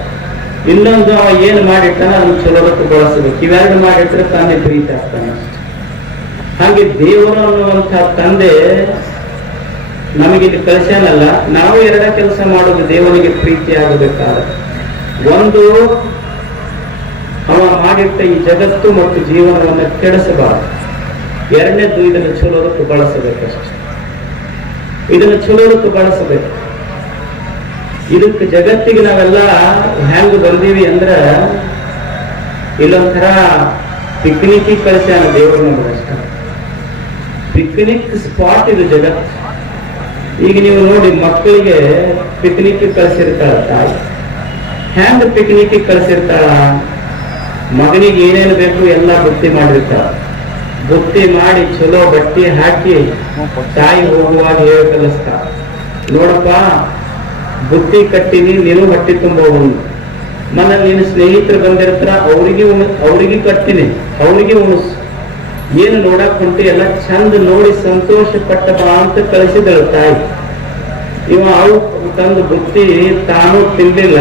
ಇನ್ನೊಂದು, ಅವ ಏನು ಮಾಡಿಟ್ಟಾನ ಅದನ್ನು ಚಲೋದಕ್ಕೆ ಬಳಸಬೇಕು. ಇವೆರಡು ಮಾಡಿಟ್ರೆ ತಂದೆ ಪ್ರೀತಿ ಆಗ್ತಾನೆ. ಹಾಗೆ ದೇವರು ಅನ್ನುವಂತಹ ತಂದೆ ನಮಗಿಲ್ಲಿ ಕಳಿಸ್ಯಾನಲ್ಲ, ನಾವು 2 ಕೆಲಸ ಮಾಡೋದು ದೇವನಿಗೆ ಪ್ರೀತಿ ಆಗಬೇಕಾದ್ರೆ. ಒಂದು, ಅವ ಮಾಡಿಟ್ಟ ಈ ಜಗತ್ತು ಮತ್ತು ಜೀವನವನ್ನು ಕೆಡಿಸಬಾರದು. 2ನೇದ್ದು, ಇದನ್ನು ಚಲೋದಕ್ಕೆ ಬಳಸಬೇಕಷ್ಟೆ. ಇದನ್ನು ಚಲೋದಕ್ಕೆ ಬಳಸಬೇಕು. ಇದಕ್ಕೆ ಜಗತ್ತಿಗೆ ನಾವೆಲ್ಲ ಹೆಂಗ್ ಬಂದೀವಿ ಅಂದ್ರ, ಇಲ್ಲೊಂಥರ ಪಿಕ್ನಿಕ್ ಕಳಿಸ್ಯಾನ ದೇವರು ನಮಗಷ್ಟ. ಪಿಕ್ನಿಕ್ ಸ್ಪಾಟ್ ಇದು ಜಗತ್ತು. ಈಗ ನೀವು ನೋಡಿ, ಮಕ್ಕಳಿಗೆ ಪಿಕ್ನಿಕ್ ಕಳಿಸಿರ್ತಾಳ ತಾಯಿ. ಹ್ಯಾಂಗ್ ಪಿಕ್ನಿಕ್ ಕಳಿಸಿರ್ತಾಳ? ಮಗನಿಗೆ ಏನೇನು ಬೇಕು ಎಲ್ಲ ಬುತ್ತಿ ಮಾಡಿರ್ತಾಳ. ಬುತ್ತಿ ಮಾಡಿ ಚಲೋ ಬಟ್ಟೆ ಹಾಕಿ ತಾಯಿ ಹೋಗುವಾಗ ಹೇಳಿ ಕಲಿಸ್ತಾ, ನೋಡಪ್ಪ, ಬುತ್ತಿ ಕಟ್ಟಿನಿ, ನೀನು ಹೊಟ್ಟಿ ತುಂಬ ಉಣ್ಣು. ಮನೇಲಿ ನೀನು ಸ್ನೇಹಿತರು ಬಂದಿರ್ತಾರ, ಅವ್ರಿಗೆ ಕಟ್ಟಿನಿ, ಅವ್ರಿಗೆ ಉಣಿಸು. ಏನು ನೋಡಕ್ ಹೊಂಟಿ ಎಲ್ಲ ಚಂದ ನೋಡಿ ಸಂತೋಷ ಪಟ್ಟಪ್ಪ ಅಂತ ಕಳಿಸಿದಳು ತಾಯಿ. ಇವ ಅವು ತಂದು ಬುತ್ತಿ ತಾನು ತಿನ್ಲಿಲ್ಲ,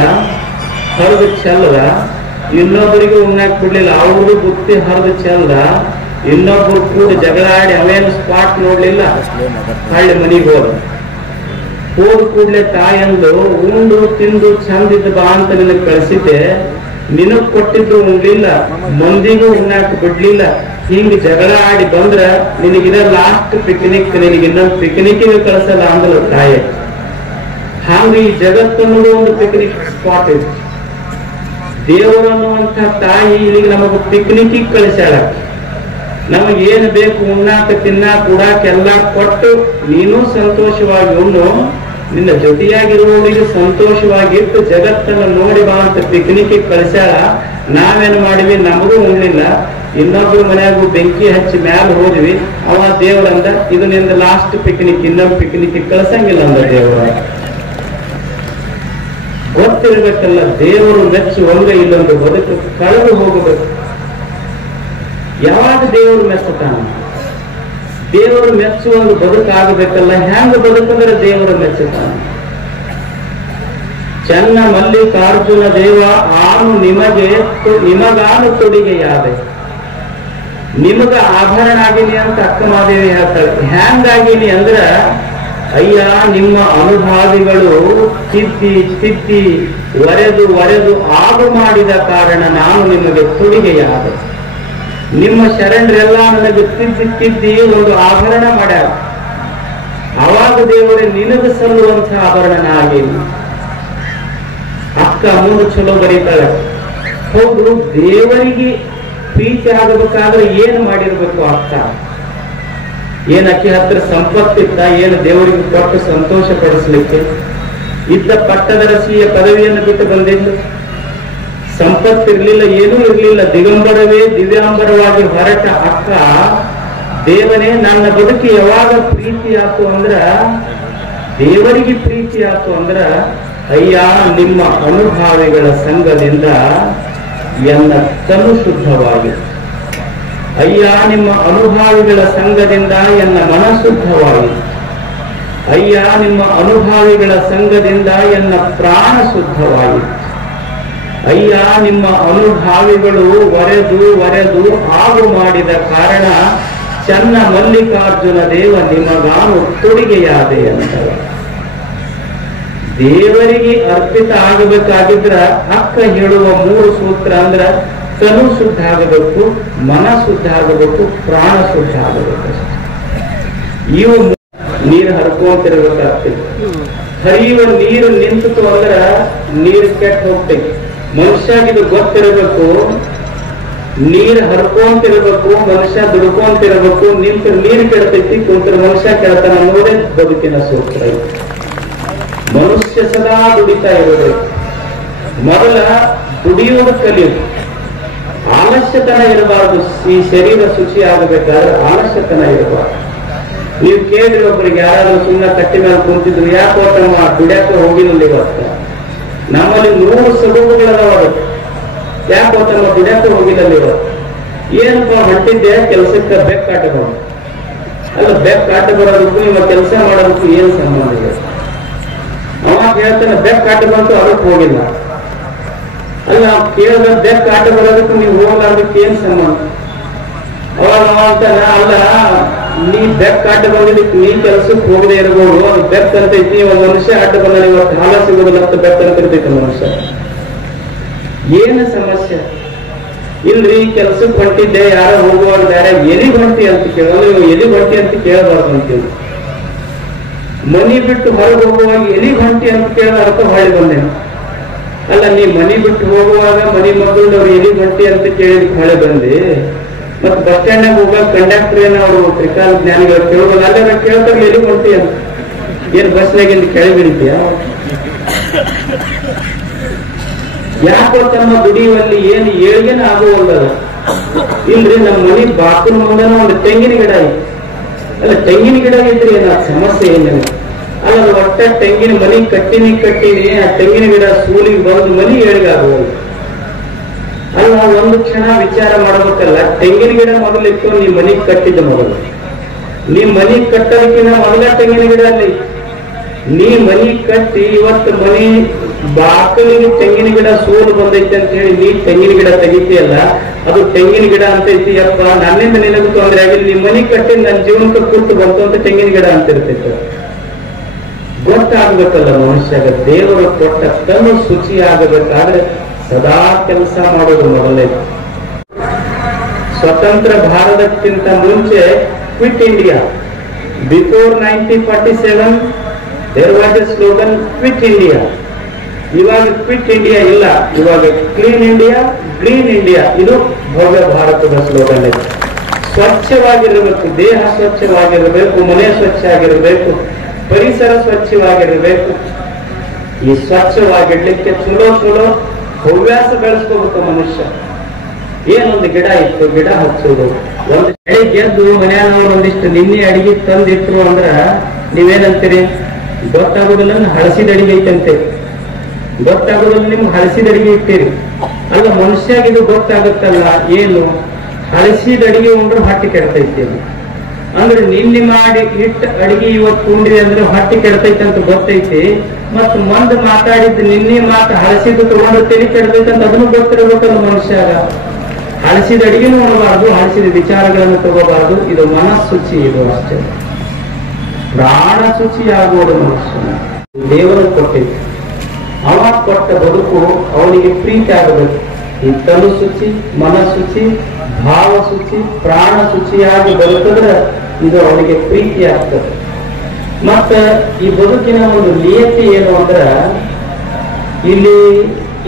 ಹರಿದು ಚೆಲ್ಲದ. ಇನ್ನೊಬ್ಬರಿಗೂ ಉಣ್ಣಾಕ್ ಬಿಡ್ಲಿಲ್ಲ, ಅವ್ರದ್ದು ಬುತ್ತಿ ಹರಿದು ಚೆಲ್ದ. ಇನ್ನೊಬ್ಬರು ಕೂಡ ಜಗಳ ಆಡಿ ಅವೇನು ಸ್ಪಾಟ್ ನೋಡ್ಲಿಲ್ಲ, ಹಳ್ಳಿ ಮನೆಗೆ ಹೋದ ಕೂಡ್ಲೆ ತಾಯಂದು, ಉಂಡು ತಿಂದು ಚಂದಿದ್ದ ಬಾ ಅಂತ ನಿನಗೆ ಕಳಿಸಿದ್ದೆ, ನಿನಗ್ ಕೊಟ್ಟಿದ್ದು ಉಣ್ಲಿಲ್ಲ, ಮಂದಿಗೂ ಉಣ್ಣಾಕ್ ಬಿಡ್ಲಿಲ್ಲ. ಹಿಂಗ್ ಜಗಳ ಆಡಿ ಬಂದ್ರ ನಿನಗಿದ ಲಾಸ್ಟ್ ಪಿಕ್ನಿಕ್, ನಿನಗೆ ಇನ್ನೊಂದು ಪಿಕ್ನಿಕ್ಗೆ ಕಳಿಸಲ್ಲ ಅಂದಳು ತಾಯಿ. ಹಾಗೆ ಈ ಜಗತ್ತನ್ನೋದು ಒಂದು ಪಿಕ್ನಿಕ್ ಸ್ಪಾಟ್ ಇದೆ. ದೇವರು ಅನ್ನುವಂಥ ತಾಯಿ ಇಲ್ಲಿಗೆ ನಮಗ ಪಿಕ್ನಿಕ್ ಕಳಿಸ್ಯಾಳ. ನಮಗೇನು ಬೇಕು ಉಣ್ಣಾಕ, ತಿನ್ನಾಕ, ಉಡಾಕ ಎಲ್ಲ ಕೊಟ್ಟು ನೀನು ಸಂತೋಷವಾಗಿ ಉಣ್ಣು, ನಿನ್ನ ಜೊತೆಯಾಗಿರುವವರಿಗೆ ಸಂತೋಷವಾಗಿಟ್ಟು ಜಗತ್ತನ್ನು ನೋಡಿ ಬಾ ಅಂತ ಪಿಕ್ನಿಕ್ ಕಳಿಸ್ಯಾಳ. ನಾವೇನು ಮಾಡಿವಿ? ನಮಗೂ ಉಣ್ಲಿಲ್ಲ, ಇನ್ನೊಬ್ರು ಮನೆಯಾಗೂ ಬೆಂಕಿ ಹಚ್ಚಿ ಮ್ಯಾಲ ಹೋದ್ವಿ. ಅವ ದೇವರಂದ, ಇದು ನಿಂದ ಲಾಸ್ಟ್ ಪಿಕ್ನಿಕ್, ಇನ್ನೊಂದು ಪಿಕ್ನಿಕ್ ಕಳ್ಸಂಗಿಲ್ಲ ಅಂದ ದೇವರ. ಗೊತ್ತಿರ್ಬೇಕಲ್ಲ, ದೇವರು ಮೆಚ್ಚುವಂಗ ಇಲ್ಲೊಂದು ಬದುಕು ಕಳೆದು ಹೋಗಬೇಕು. ಯಾವಾಗ ದೇವರು ಮೆಚ್ಚತಾನ? ದೇವರು ಮೆಚ್ಚುವಂಗ ಬದುಕಾಗಬೇಕಲ್ಲ. ಹ್ಯಾಂಗ ಬದುಕಂದ್ರೆ ದೇವರು ಮೆಚ್ಚುತ್ತಾನೆ. ಚನ್ನ ಮಲ್ಲಿಕಾರ್ಜುನ ದೇವ ಆನು ನಿಮಗಾನು ತೊಡಿಗೆಯಾದೆ, ನಿಮಗ ಆಭರಣ ಆಗಿನಿ ಅಂತ ಅಕ್ಕ ಮಾದೇವಿ ಹೇಳ್ತಾಳೆ. ಹ್ಯಾಂಗಾಗಿನಿ ಅಂದ್ರ, ಅಯ್ಯ ನಿಮ್ಮ ಅನುಭಾವಿಗಳು ತಿದ್ದಿ ತಿದ್ದಿ ಒರೆದು ಒರೆದು ಆಗು ಮಾಡಿದ ಕಾರಣ ನಾನು ನಿಮಗೆ ತೊಡಿಗೆಯಾದೆ. ನಿಮ್ಮ ಶರಣರೆಲ್ಲ ನನಗೆ ತಿದ್ದಿ ತಿದ್ದಿ ಒಂದು ಆಭರಣ ಮಾಡ್ಯಾರ. ಅವಾಗ ದೇವರೇ ನಿನಗೆ ಸಲ್ಲುವಂತಹ ಆಭರಣನಾಗೇನು. ಅಕ್ಕ ಮುಂದೆ ಚಲೋ ಬರೀತಾಳೆ. ಹೌದು, ದೇವರಿಗೆ ಪ್ರೀತಿ ಆಗಬೇಕಾದ್ರೆ ಏನ್ ಮಾಡಿರ್ಬೇಕು ಅಕ್ಕ? ಏನ್ ಅಕ್ಕಿ ಹತ್ರ ಸಂಪತ್ತಿತ್ತ? ಏನು ದೇವರಿಗೆ ಕೊಟ್ಟು ಸಂತೋಷ ಪಡಿಸ್ಲಿಕ್ಕೆ? ಇದ್ದ ಪಟ್ಟದರಸಿಯ ಪದವಿಯನ್ನು ಬಿಟ್ಟು ಬಂದಿದ್ದು, ಸಂಪತ್ತಿರ್ಲಿಲ್ಲ, ಏನೂ ಇರ್ಲಿಲ್ಲ, ದಿಗಂಬರವೇ ದಿವ್ಯಾಂಬರವಾಗಿ ಹೊರಟ ಅಕ್ಕ, ದೇವನೇ ನನ್ನ ಬದುಕಿ ಯಾವಾಗ ಪ್ರೀತಿ ಆತು ಅಂದ್ರ, ದೇವರಿಗೆ ಪ್ರೀತಿ ಆತು ಅಂದ್ರ, ಅಯ್ಯ ನಿಮ್ಮ ಅನುಭಾವಿಗಳ ಸಂಘದಿಂದ ಎನ್ನ ತನು ಶುದ್ಧವಾಗಿ, ಅಯ್ಯ ನಿಮ್ಮ ಅನುಭಾವಿಗಳ ಸಂಘದಿಂದ ಎನ್ನ ಮನ ಶುದ್ಧವಾಗಿ, ಅಯ್ಯ ನಿಮ್ಮ ಅನುಭಾವಿಗಳ ಸಂಘದಿಂದ ಎನ್ನ ಪ್ರಾಣ ಶುದ್ಧವಾಗಿ, ಅಯ್ಯ ನಿಮ್ಮ ಅನುಭಾವಿಗಳು ಒರೆದು ಒರೆದು ಆಗು ಮಾಡಿದ ಕಾರಣ ಚನ್ನ ಮಲ್ಲಿಕಾರ್ಜುನ ದೇವ ನಿಮಗಾನು ತೊಡಿಗೆಯಾದೆ ಅಂತ. ದೇವರಿಗೆ ಅರ್ಪಿತ ಆಗಬೇಕಾಗಿದ್ರ ಅಕ್ಕ ಹೇಳುವ 3 ಸೂತ್ರ ಅಂದ್ರ, ತನು ಶುದ್ಧ ಆಗಬೇಕು, ಮನ ಶುದ್ಧ ಆಗಬೇಕು, ಪ್ರಾಣ ಶುದ್ಧ ಆಗಬೇಕು. ಇವು ನೀರು ಹರ್ಕೊಂತಿರ್ಬೇಕಾಗ್ತದೆ. ಹರಿಯುವ ನೀರು ನಿಂತು ಅಂದ್ರ ನೀರು ಕೆಟ್ಟ ಹೋಗ್ತೈತಿ. ಮನುಷ್ಯಗಿದು ಗೊತ್ತಿರಬೇಕು, ನೀರು ಹರ್ಕೊಂತಿರ್ಬೇಕು, ಮನುಷ್ಯ ದುಡ್ಕೊಂತಿರ್ಬೇಕು. ನಿಂತು ನೀರು ಕೆಡ್ತೈತಿ, ಕುಂತರ ಮನುಷ್ಯ ಕೆಡ್ತಾನ ಅನ್ನೋದೇ ಬದುಕಿನ ಸೂತ್ರ. ಮನುಷ್ಯ ಸದಾ ದುಡಿತಾ ಇರಬೇಕು. ಮೊದಲ ದುಡಿಯೋದು ಕಲಿಯೋದು. ಆಲಸ್ಯತನ ಇರಬಾರದು. ಈ ಶರೀರ ಶುಚಿ ಆಗಬೇಕಾದ್ರೆ ಆಲಸ್ಯತನ ಇರಬಾರದು. ನೀವು ಕೇಳಿದ್ರೆ ಒಬ್ಬರಿಗೆ ಯಾರಾದ್ರೂ ಸುಮ್ಮನೆ ಕಟ್ಟಿ ಮೇಲೆ ಕುಂತಿದ್ರು, ಯಾಕೋ ತಮ್ಮ ದುಡ್ಯಾಕ ಹೋಗಿಲ್ಲ ಇವತ್ತು? ನಮ್ಮಲ್ಲಿ 100 ಸಬೂಬುಗಳದಾವ. ಯಾಕೋ ತಮ್ಮ ದುಡ್ಯಾಕ ಹೋಗಿಲ್ಲ ಇವತ್ತು? ಏನಪ್ಪ ಹೊಂಟಿದ್ದೆ ಕೆಲಸಕ್ಕೆ, ಬೆಕ್ಕ ಕಾಟ ಬರೋದು ಅಲ್ಲ. ಬೆಕ್ಕ ಕಾಟ ಬರೋದಕ್ಕೂ ನಿಮ್ಮ ಕೆಲಸ ಮಾಡೋದಕ್ಕೂ ಏನ್ ಸಂಬಂಧ ಇದೆ? ಅವಾಗ ಹೇಳ್ತಾನೆ, ಬೆಕ್ಕ ಕಾಟ ಬಂತು ಅದಕ್ಕೆ ಹೋಗಿಲ್ಲ. ಅಲ್ಲ, ಕೇಳಿದ ಬೆಕ್ಕ ಕಾಟ ಬರೋದಕ್ಕೂ ನೀವು ಹೋಗ್ಲಾರ್ದಕ್ಕೆ ಏನ್ ಸಂಬಂಧ? ಅವಾಗ ಅಂತಾನ, ಅಲ್ಲ ನೀ ಬೆಕ್ಕ ಕಾಟ ಬಂದಿದ್ದಕ್ಕೆ ನೀ ಕೆಲಸಕ್ಕೆ ಹೋಗದೆ ಇರಬಹುದು, ಅದು ಬೆಕ್ಕ ಅಂತ ಐತಿ. ಒಂದು ಮನುಷ್ಯ ಆಟ ಬಂದ ಇವತ್ತು ಹಾಲ ಸಿಗೋದಿಲ್ಲ ಅಂತ ಬೆಕ್ಕ ಅಂತ ಇರ್ತೈತಿ ಮನುಷ್ಯ. ಏನು ಸಮಸ್ಯೆ ಇಲ್ರಿ? ಕೆಲ್ಸಕ್ಕೆ ಹೊಂಟಿದ್ದೆ, ಯಾರೋ ಹೋಗುವಾಗ ಬೇರೆ ಎಲ್ಲಿ ಹೊಂಟಿ ಅಂತ ಕೇಳೋದು. ನೀವು ಎಲ್ಲಿ ಹೊಂಟಿ ಅಂತ ಕೇಳಬಾರ್ದು ಅಂತೀವಿ. ಮನಿ ಬಿಟ್ಟು ಹೊರಗೆ ಹೋಗುವಾಗ ಎಲ್ಲಿ ಹೊಂಟಿ ಅಂತ ಕೇಳಿದ ಅರ್ಥ ಹೊಳಿ ಬಂದೇನು? ಅಲ್ಲ, ನೀ ಮನಿ ಬಿಟ್ಟು ಹೋಗುವಾಗ ಮನಿ ಮಕ್ಕಳು ಅವ್ರು ಎಲ್ಲಿ ಹೊಂಟಿ ಅಂತ ಕೇಳಿದ ಹೊಳೆ ಬಂದಿ. ಮತ್ತೆ ಬಸ್ ಸ್ಟ್ಯಾಂಡ್ ಹೋಗುವಾಗ ಕಂಡಕ್ಟರ್ ಏನ ಅವರು ತ್ರಿಕಾಲ ಜ್ಞಾನಿಗಳು ಕೇಳೋದು, ಅಲ್ಲೆಲ್ಲ ಕೇಳ್ತಾರಲ್ಲ ಎಲ್ಲಿ ಹೊಂಟಿ ಅಂತ. ಏನ್ ಬಸ್ನಾಗಿಂದ ಕೆಳಗೆ ಬಿಡ್ತೀಯ? ಯಾಕೋ ತಮ್ಮ ದುಡಿಯುವಲ್ಲಿ ಏನು ಏಳಿಗೆನ ಆಗುವಲ್ಲ. ಇಲ್ರಿ, ನಮ್ಮ ಮನಿ ಬಾಕಲ್ ಮುಂದನ ಒಂದು ತೆಂಗಿನ ಗಿಡ ಐತಿ. ಅಲ್ಲ, ತೆಂಗಿನ ಗಿಡ ಇದ್ರಿ ಏನ ಸಮಸ್ಯೆ ಏನಿಲ್ಲ. ಅಲ್ಲ, ಅದು ಒಟ್ಟ ತೆಂಗಿನ ಮನಿ ಕಟ್ಟಿನಿ ಆ ತೆಂಗಿನ ಗಿಡ ಸೂಲಿಗೆ ಬಂದು ಮನಿ ಏಳಿಗೆ ಆಗುವಲ್ಲ. ಅಲ್ಲ, ಒಂದು ಕ್ಷಣ ವಿಚಾರ ಮಾಡಬೇಕಲ್ಲ. ತೆಂಗಿನ ಗಿಡ ಮೊದಲಿತ್ತು, ನೀ ಮನಿ ಕಟ್ಟಿದ್ದ ಮೊದಲು. ನೀ ಮನಿ ಕಟ್ಟೋದಕ್ಕಿಂತ ಮೊದಲ ತೆಂಗಿನ ಗಿಡ ಅಲ್ಲಿ. ನೀ ಮನಿ ಕಟ್ಟಿ ಇವತ್ತು ಮನಿ ಬಾಕಲಿಗೆ ತೆಂಗಿನ ಗಿಡ ಸೋಲು ಬಂದೈತಿ ಅಂತ ಹೇಳಿ ನೀ ತೆಂಗಿನ ಗಿಡ ತೆಗಿತೀಯಲ್ಲ, ಅದು ತೆಂಗಿನ ಗಿಡ ಅಂತೈತಿ. ಅಪ್ಪ, ನನ್ನಿಂದ ನಿನಗೂ ತೊಂದರೆ ಆಗಿಲ್ಲ, ನೀ ಮನಿ ಕಟ್ಟಿ ನನ್ನ ಜೀವನಕ್ಕೆ ಕೂತು ಬಂತು ಅಂತ ತೆಂಗಿನ ಗಿಡ ಅಂತಿರ್ತೈತೆ. ಗೊತ್ತಾಗ್ಬೇಕಲ್ಲ ಮನುಷ್ಯಗ ದೇವರು ಕೊಟ್ಟ ತನು ಶುಚಿ ಆಗಬೇಕಾದ್ರೆ ಸದಾ ಕೆಲಸ ಮಾಡೋದು ಮೊದಲೇ. ಸ್ವತಂತ್ರ ಭಾರತಕ್ಕಿಂತ ಮುಂಚೆ quit India, before 1947 there was a slogan quit India. ಇವಾಗ ಕ್ವಿಟ್ ಇಂಡಿಯಾ ಇಲ್ಲ, ಇವಾಗ ಕ್ಲೀನ್ ಇಂಡಿಯಾ, ಗ್ರೀನ್ ಇಂಡಿಯಾ. ಇದು ಭವ್ಯ ಭಾರತದ ಸ್ಲೋಗನ್ ಇದೆ. ಸ್ವಚ್ಛವಾಗಿರಬೇಕು, ದೇಹ ಸ್ವಚ್ಛವಾಗಿರಬೇಕು, ಮನೆ ಸ್ವಚ್ಛ ಆಗಿರಬೇಕು, ಪರಿಸರ ಸ್ವಚ್ಛವಾಗಿರಬೇಕು. ಈ ಸ್ವಚ್ಛವಾಗಿರ್ಲಿಕ್ಕೆ ಚಲೋ ಚಲೋ ಹವ್ಯಾಸ ಬೆಳೆಸ್ಕೋಬೇಕು ಮನುಷ್ಯ. ಏನೊಂದು ಗಿಡ ಇತ್ತು, ಗಿಡ ಹಚ್ಚೋದು. ಒಂದು ಬೆಳೆ ಗೆದ್ದು ಮನೆಯವರು ಒಂದಿಷ್ಟು ನಿನ್ನೆ ಅಡಿಗೆ ತಂದಿಟ್ರು ಅಂದ್ರ ನೀವೇನಂತೀರಿ? ಗೊತ್ತಾಗೋದಿಲ್ಲ, ಹಳಸಿದ ಅಡಿಗೆ ಐತಂತೆ. ಗೊತ್ತಾಗೋದಿಲ್ಲ ನಿಮ್ಗೆ ಹಳಸಿದ ಅಡಿಗೆ ಇಟ್ಟಿರಿ. ಅಲ್ಲ ಮನುಷ್ಯಾಗ ಇದು ಗೊತ್ತಾಗುತ್ತಲ್ಲ, ಏನು ಹಳಸಿದ ಅಡಿಗೆ ಉಂಡ್ರೆ ಹೊಟ್ಟೆ ಕೆಡ್ತೈತಿ ಅಂದ್ರೆ ನಿನ್ನೆ ಮಾಡಿ ಇಟ್ಟ ಅಡಿಗೆ ಇವತ್ತು ಉಂಡ್ರಿ ಅಂದ್ರೆ ಹೊಟ್ಟೆ ಕೆಡ್ತೈತಿ ಅಂತ ಗೊತ್ತೈತಿ. ಮತ್ ಮಂದ್ ಮಾತಾಡಿದ್ದು ನಿನ್ನೆ ಮಾತು ಹಳಸಿದ್ದು ತಗೊಂಡು ತಲೆ ಕೆಡ್ತೈತಿ ಅಂತ ಅದನ್ನು ಗೊತ್ತಿರಬೇಕಲ್ಲ ಮನುಷ್ಯಾಗ. ಹಳಸಿದ ಅಡಿಗೆನೂ ಉಣಬಾರ್ದು, ಹಳಸಿದ ವಿಚಾರಗಳನ್ನು ತಗೋಬಾರ್ದು. ಇದು ಮನಸ್ಸುಚಿ, ಇದು ಅಷ್ಟೇ. ಪ್ರಾಣ ಶುಚಿ ಆಗುವುದು ಮನುಷ್ಯನ ದೇವರು ಕೊಟ್ಟಿದ್ದು. ಅವ ಕೊಟ್ಟ ಬದುಕು ಅವನಿಗೆ ಪ್ರೀತಿ ಆಗಬೇಕು. ಈ ತನು ಶುಚಿ, ಮನಶುಚಿ, ಭಾವ ಶುಚಿ, ಪ್ರಾಣ ಶುಚಿಯಾಗಿ ಬದುಕಿದ್ರೆ ಇದು ಅವನಿಗೆ ಪ್ರೀತಿ ಆಗ್ತದೆ. ಮತ್ತ ಈ ಬದುಕಿನ ಒಂದು ನಿಯತಿ ಏನು ಅಂದ್ರ, ಇಲ್ಲಿ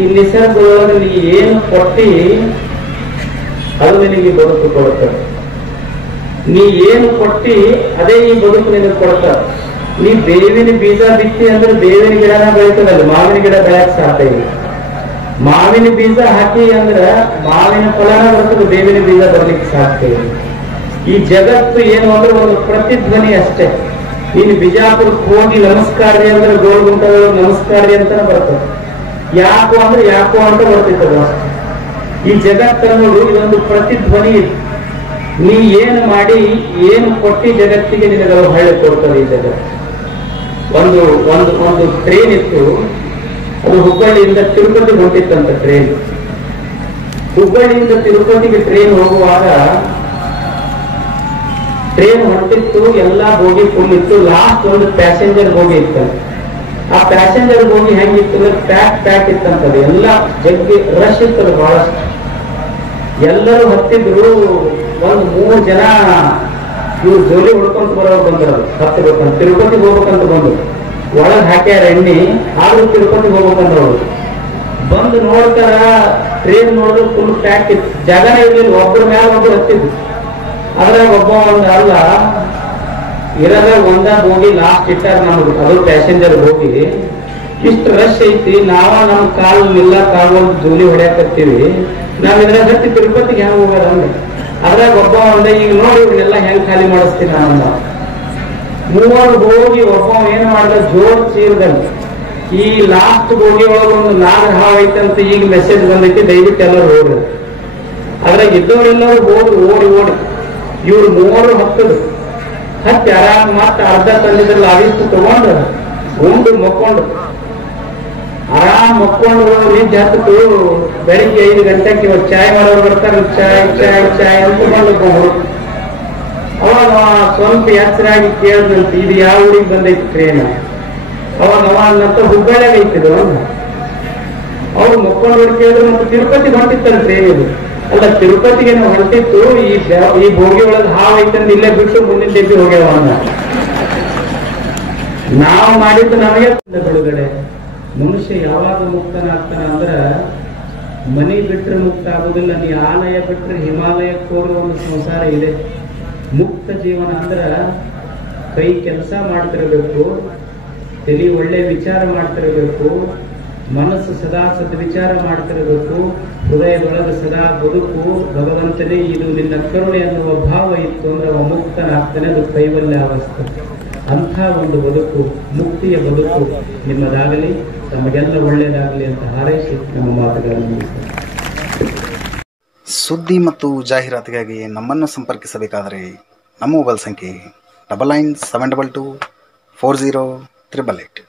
ಈ ನಿಸರ್ಗದೊಳಗೆ ನೀ ಏನು ಕೊಟ್ಟಿ ಅದು ನಿನಗೆ ಬದುಕು ಕೊಡುತ್ತದೆ. ನೀ ಏನು ಕೊಟ್ಟಿ ಅದೇ ಈ ಬದುಕು ನಿನಗೆ ಕೊಡ್ತಾರೆ. ನೀ ಬೇವಿನ ಬೀಜ ಬಿತ್ತಿ ಅಂದ್ರೆ ಬೇವಿನ ಗಿಡನ ಬೆಳೀತದಲ್ಲ, ಮಾವಿನ ಗಿಡ ಬೆಳೆಯಕ್ ಸಾಧ್ಯ ಇಲ್ಲ. ಮಾವಿನ ಬೀಜ ಹಾಕಿ ಅಂದ್ರ ಮಾವಿನ ಫಲನ ಬರ್ತದೆ, ಬೇವಿನ ಬೀಜ ಬರ್ಲಿಕ್ಕೆ ಸಾಧ್ಯ ಇಲ್ಲ. ಈ ಜಗತ್ತು ಏನು ಅಂದ್ರೆ ಒಂದು ಪ್ರತಿಧ್ವನಿ ಅಷ್ಟೇ. ನೀನು ಬಿಜಾಪುರಕ್ಕೆ ಹೋಗಿ ನಮಸ್ಕಾರ್ರಿ ಅಂದ್ರೆ ಗೋಲ್ಗುಂಟಗಳು ನಮಸ್ಕಾರ್ರಿ ಅಂತಾನೆ ಬರ್ತದೆ. ಯಾಕೋ ಅಂದ್ರೆ ಯಾಕೋ ಅಂತ ಬರ್ತಿರ್ತದೆ ಅಷ್ಟೇ. ಈ ಜಗತ್ತನ್ನೋದು ಇದೊಂದು ಪ್ರತಿಧ್ವನಿ ಇದೆ. ನೀ ಏನು ಮಾಡಿ ಏನು ಕೊಟ್ಟಿ ಜಗತ್ತಿಗೆ ನಿನಗೆ ಹೊಳ್ಳೆ ಕೊಡ್ತದೆ ಈ ಜಗತ್ತು. ಒಂದು ಒಂದು ಒಂದು ಟ್ರೈನ್ ಇತ್ತು, ಅದು ಹುಬ್ಬಳ್ಳಿಯಿಂದ ತಿರುಪತಿಗೆ ಹೊಂಟಿತ್ತಂತ ಟ್ರೈನ್. ಹುಬ್ಬಳ್ಳಿಯಿಂದ ತಿರುಪತಿಗೆ ಟ್ರೈನ್ ಹೋಗುವಾಗ ಟ್ರೈನ್ ಹೊಂಟಿತ್ತು, ಎಲ್ಲಾ ಬೋಗಿ ಫುಲ್ ಇತ್ತು. ಲಾಸ್ಟ್ ಒಂದು ಪ್ಯಾಸೆಂಜರ್ ಬೋಗಿ ಇತ್ತಂತ. ಆ ಪ್ಯಾಸೆಂಜರ್ ಬೋಗಿ ಹೆಂಗಿತ್ತು ಅಂದ್ರೆ ಪ್ಯಾಕ್ ಇತ್ತಂತದ್ದು. ಎಲ್ಲ ಜಗ್ಗಿ ರಶ್ ಇರ್ತದೆ ಬಹಳಷ್ಟು. ಎಲ್ಲರೂ ಹತ್ತಿದ್ರು. ಒಂದು 3 ಜನ ಇವ್ರು ಜೋಲಿ ಹೊಡ್ಕೊಂತ ಬರೋರು ಬಂದರು. ಹತ್ತಬೇಕಂತ ತಿರುಪತಿಗೆ ಹೋಗ್ಬೇಕಂತ ಬಂದ್ರು. ಒಳಗ್ ಹಾಕ್ಯಾರ ಎಣ್ಣೆ, ಆದ್ರೂ ತಿರುಪತಿಗೆ ಹೋಗ್ಬೇಕಂದ್ರವ್ರು ಬಂದು ನೋಡ್ತಾರ. ಟ್ರೈನ್ ನೋಡಿದ್ರು ಫುಲ್ ಪ್ಯಾಕ್ ಇತ್ತು, ಜಾಗನೇ ಇರ್ಲಿಲ್ಲ. ಒಬ್ಬರ ಮೇಲೆ ಒಬ್ರು ಹತ್ತಿದ್ರು. ಅದ್ರಾಗ ಒಬ್ಬ ಒಂದ್ ಅಲ್ಲ ಇರದ ಒಂದ ಹೋಗಿ ಲಾಸ್ಟ್ ಇಟ್ಟಾರ ನಮ್ದು, ಅದು ಪ್ಯಾಸೆಂಜರ್ ಹೋಗಿ. ಇಷ್ಟು ರಶ್ ಐತಿ, ನಮ್ಮ ಕಾಲು ನಿಲ್ಲಕ್ಕಾಗೋ ಜೋಲಿ ಹೊಡ್ಯಾಕತ್ತೀವಿ. ನಾವ್ ಇದ್ರಾಗ ಹತ್ತಿ ತಿರುಪತಿಗೆ ಹೆಂಗ್ ಹೋಗೋದ ಅಂದ್ರೆ ಅದ್ರಾಗ ಒಬ್ಬ ಒಂದ ಈಗ ನೋಡಿ ಇವ್ರನ್ನೆಲ್ಲ ಹೆಂಗ್ ಖಾಲಿ ಮಾಡಿಸ್ತೀನಿ ನಾನಂದ. 3 ಹೋಗಿ ಒಬ್ಬ ಏನ್ ಮಾಡ್ದ, ಜೋರ್ ಚೀರ್ದಲ್ಲಿ ಈ ಲಾಸ್ಟ್ ಬೋಗಿ ಒಳಗೆ ಒಂದು ನಾಗರ ಹಾವು ಐತಂತ ಈಗ ಮೆಸೇಜ್ ಬಂದೈತಿ, ದಯವಿಟ್ಟು ಎಲ್ಲರೂ ಹೋಗ್ರಿ. ಅದ್ರಾಗ ಇದ್ದವರೆಲ್ಲರೂ ಹೋದ್ರು ಓಡಿ ಓಡಿ. ಇವ್ರು 3 ಹತ್ತಿ ಆರಾಮ್ ಮತ್ತ ಅರ್ಧ ತಂದಿದ್ರಲ್ಲ ಅದಿಷ್ಟು ತಗೊಂಡು ಉಂಡು ಮಕ್ಕೊಂಡು ಆರಾಮ್ ಮಕ್ಕೊಂಡು ನಿದ್ದೆ ಹತ್ತು. ಬೆಳಿಗ್ಗೆ 5 ಗಂಟೆಗೆ ಇವಾಗ ಚಾಯ್ ಮಾಡೋರು ಬರ್ತಾರೆ, ಚಾಯ್ ಚಾಯ್ ಚಾಯ್ ಅಂತ ಬಂದ್ರು. ಅವಾಗ ಸ್ವಲ್ಪ ಎಚ್ಚರಾಗಿ ಕೇಳಿದಂತ, ಇದು ಯಾವ ಊರಿಗೆ ಬಂದೈತಿ ಟ್ರೈನ್. ಅವಾಗ ಅವನ್ನಂತ ಹುಬ್ಬಳ್ಳಿಯಾಗ ಐತಿದ್ರು. ಅವ್ರು ಮಕ್ಕೊಂಡು ಕೇಳಿದ್ರು. ಮತ್ತೆ ತಿರುಪತಿಗೆ ಹೊಂಟಿತ್ತಲ್ಲ ಟ್ರೈನ್ ಇದು. ಅಲ್ಲ ತಿರುಪತಿಗೆ ನಾವು ಹೊಂಟಿತ್ತು, ಈ ಬೋಗಿ ಒಳಗೆ ಹಾವು ಐತಂದು ಇಲ್ಲೇ ಬಿಟ್ಟು ಮುಂದಿನ ಡೆಬ್ಬಿ ಹೋಗ್ಯಾವ ಅಂದ. ನಾವು ಮಾಡಿದ್ದು ನಮಗೆ ಬಿಡುಗಡೆ. ಮನುಷ್ಯ ಯಾವಾಗ ಮುಕ್ತನಾಗ್ತಾನ ಅಂದ್ರ ಮನಿ ಬಿಟ್ರೆ ಮುಕ್ತ ಆಗುದಿಲ್ಲ. ನೀ ಆಲಯ ಬಿಟ್ರೆ ಹಿಮಾಲಯಕ್ಕೆ ಹೋಗುವ ಒಂದು ಸಂಸಾರ ಇದೆ. ಮುಕ್ತ ಜೀವನ ಅಂದ್ರ ಕೈ ಕೆಲಸ ಮಾಡ್ತಿರ್ಬೇಕು, ತಲೆ ಒಳ್ಳೆ ವಿಚಾರ ಮಾಡ್ತಿರ್ಬೇಕು, ಮನಸ್ಸು ಸದಾ ಸದ್ವಿಚಾರ ಮಾಡ್ತಿರ್ಬೇಕು, ಹೃದಯದೊಳಗೆ ಸದಾ ಬದುಕು ಭಗವಂತನೇ ಇದು ನಿನ್ನ ಕರುಣೆ ಅನ್ನುವ ಭಾವ ಇತ್ತು ಅಂದ್ರೆ ಅವ ಮುಕ್ತನಾಗ್ತಾನೆ. ಅದು ಕೈವಲ್ಯ ಅವಸ್ಥೆ. ಅಂಥ ಒಂದು ಬದುಕು, ಮುಕ್ತಿಯ ಬದುಕು ನಿಮ್ಮದಾಗಲಿ, ತಮಗೆಲ್ಲ ಒಳ್ಳೆಯದಾಗಲಿ ಅಂತ ಹಾರೈಸಿ ನಮ್ಮ ಮಾತುಗಳನ್ನು ಸುದ್ದಿ ಮತ್ತು ಜಾಹೀರಾತಿಗಾಗಿ ನಮ್ಮನ್ನು ಸಂಪರ್ಕಿಸಬೇಕಾದರೆ ನಮ್ಮ ಮೊಬೈಲ್ ಸಂಖ್ಯೆ 9972240388.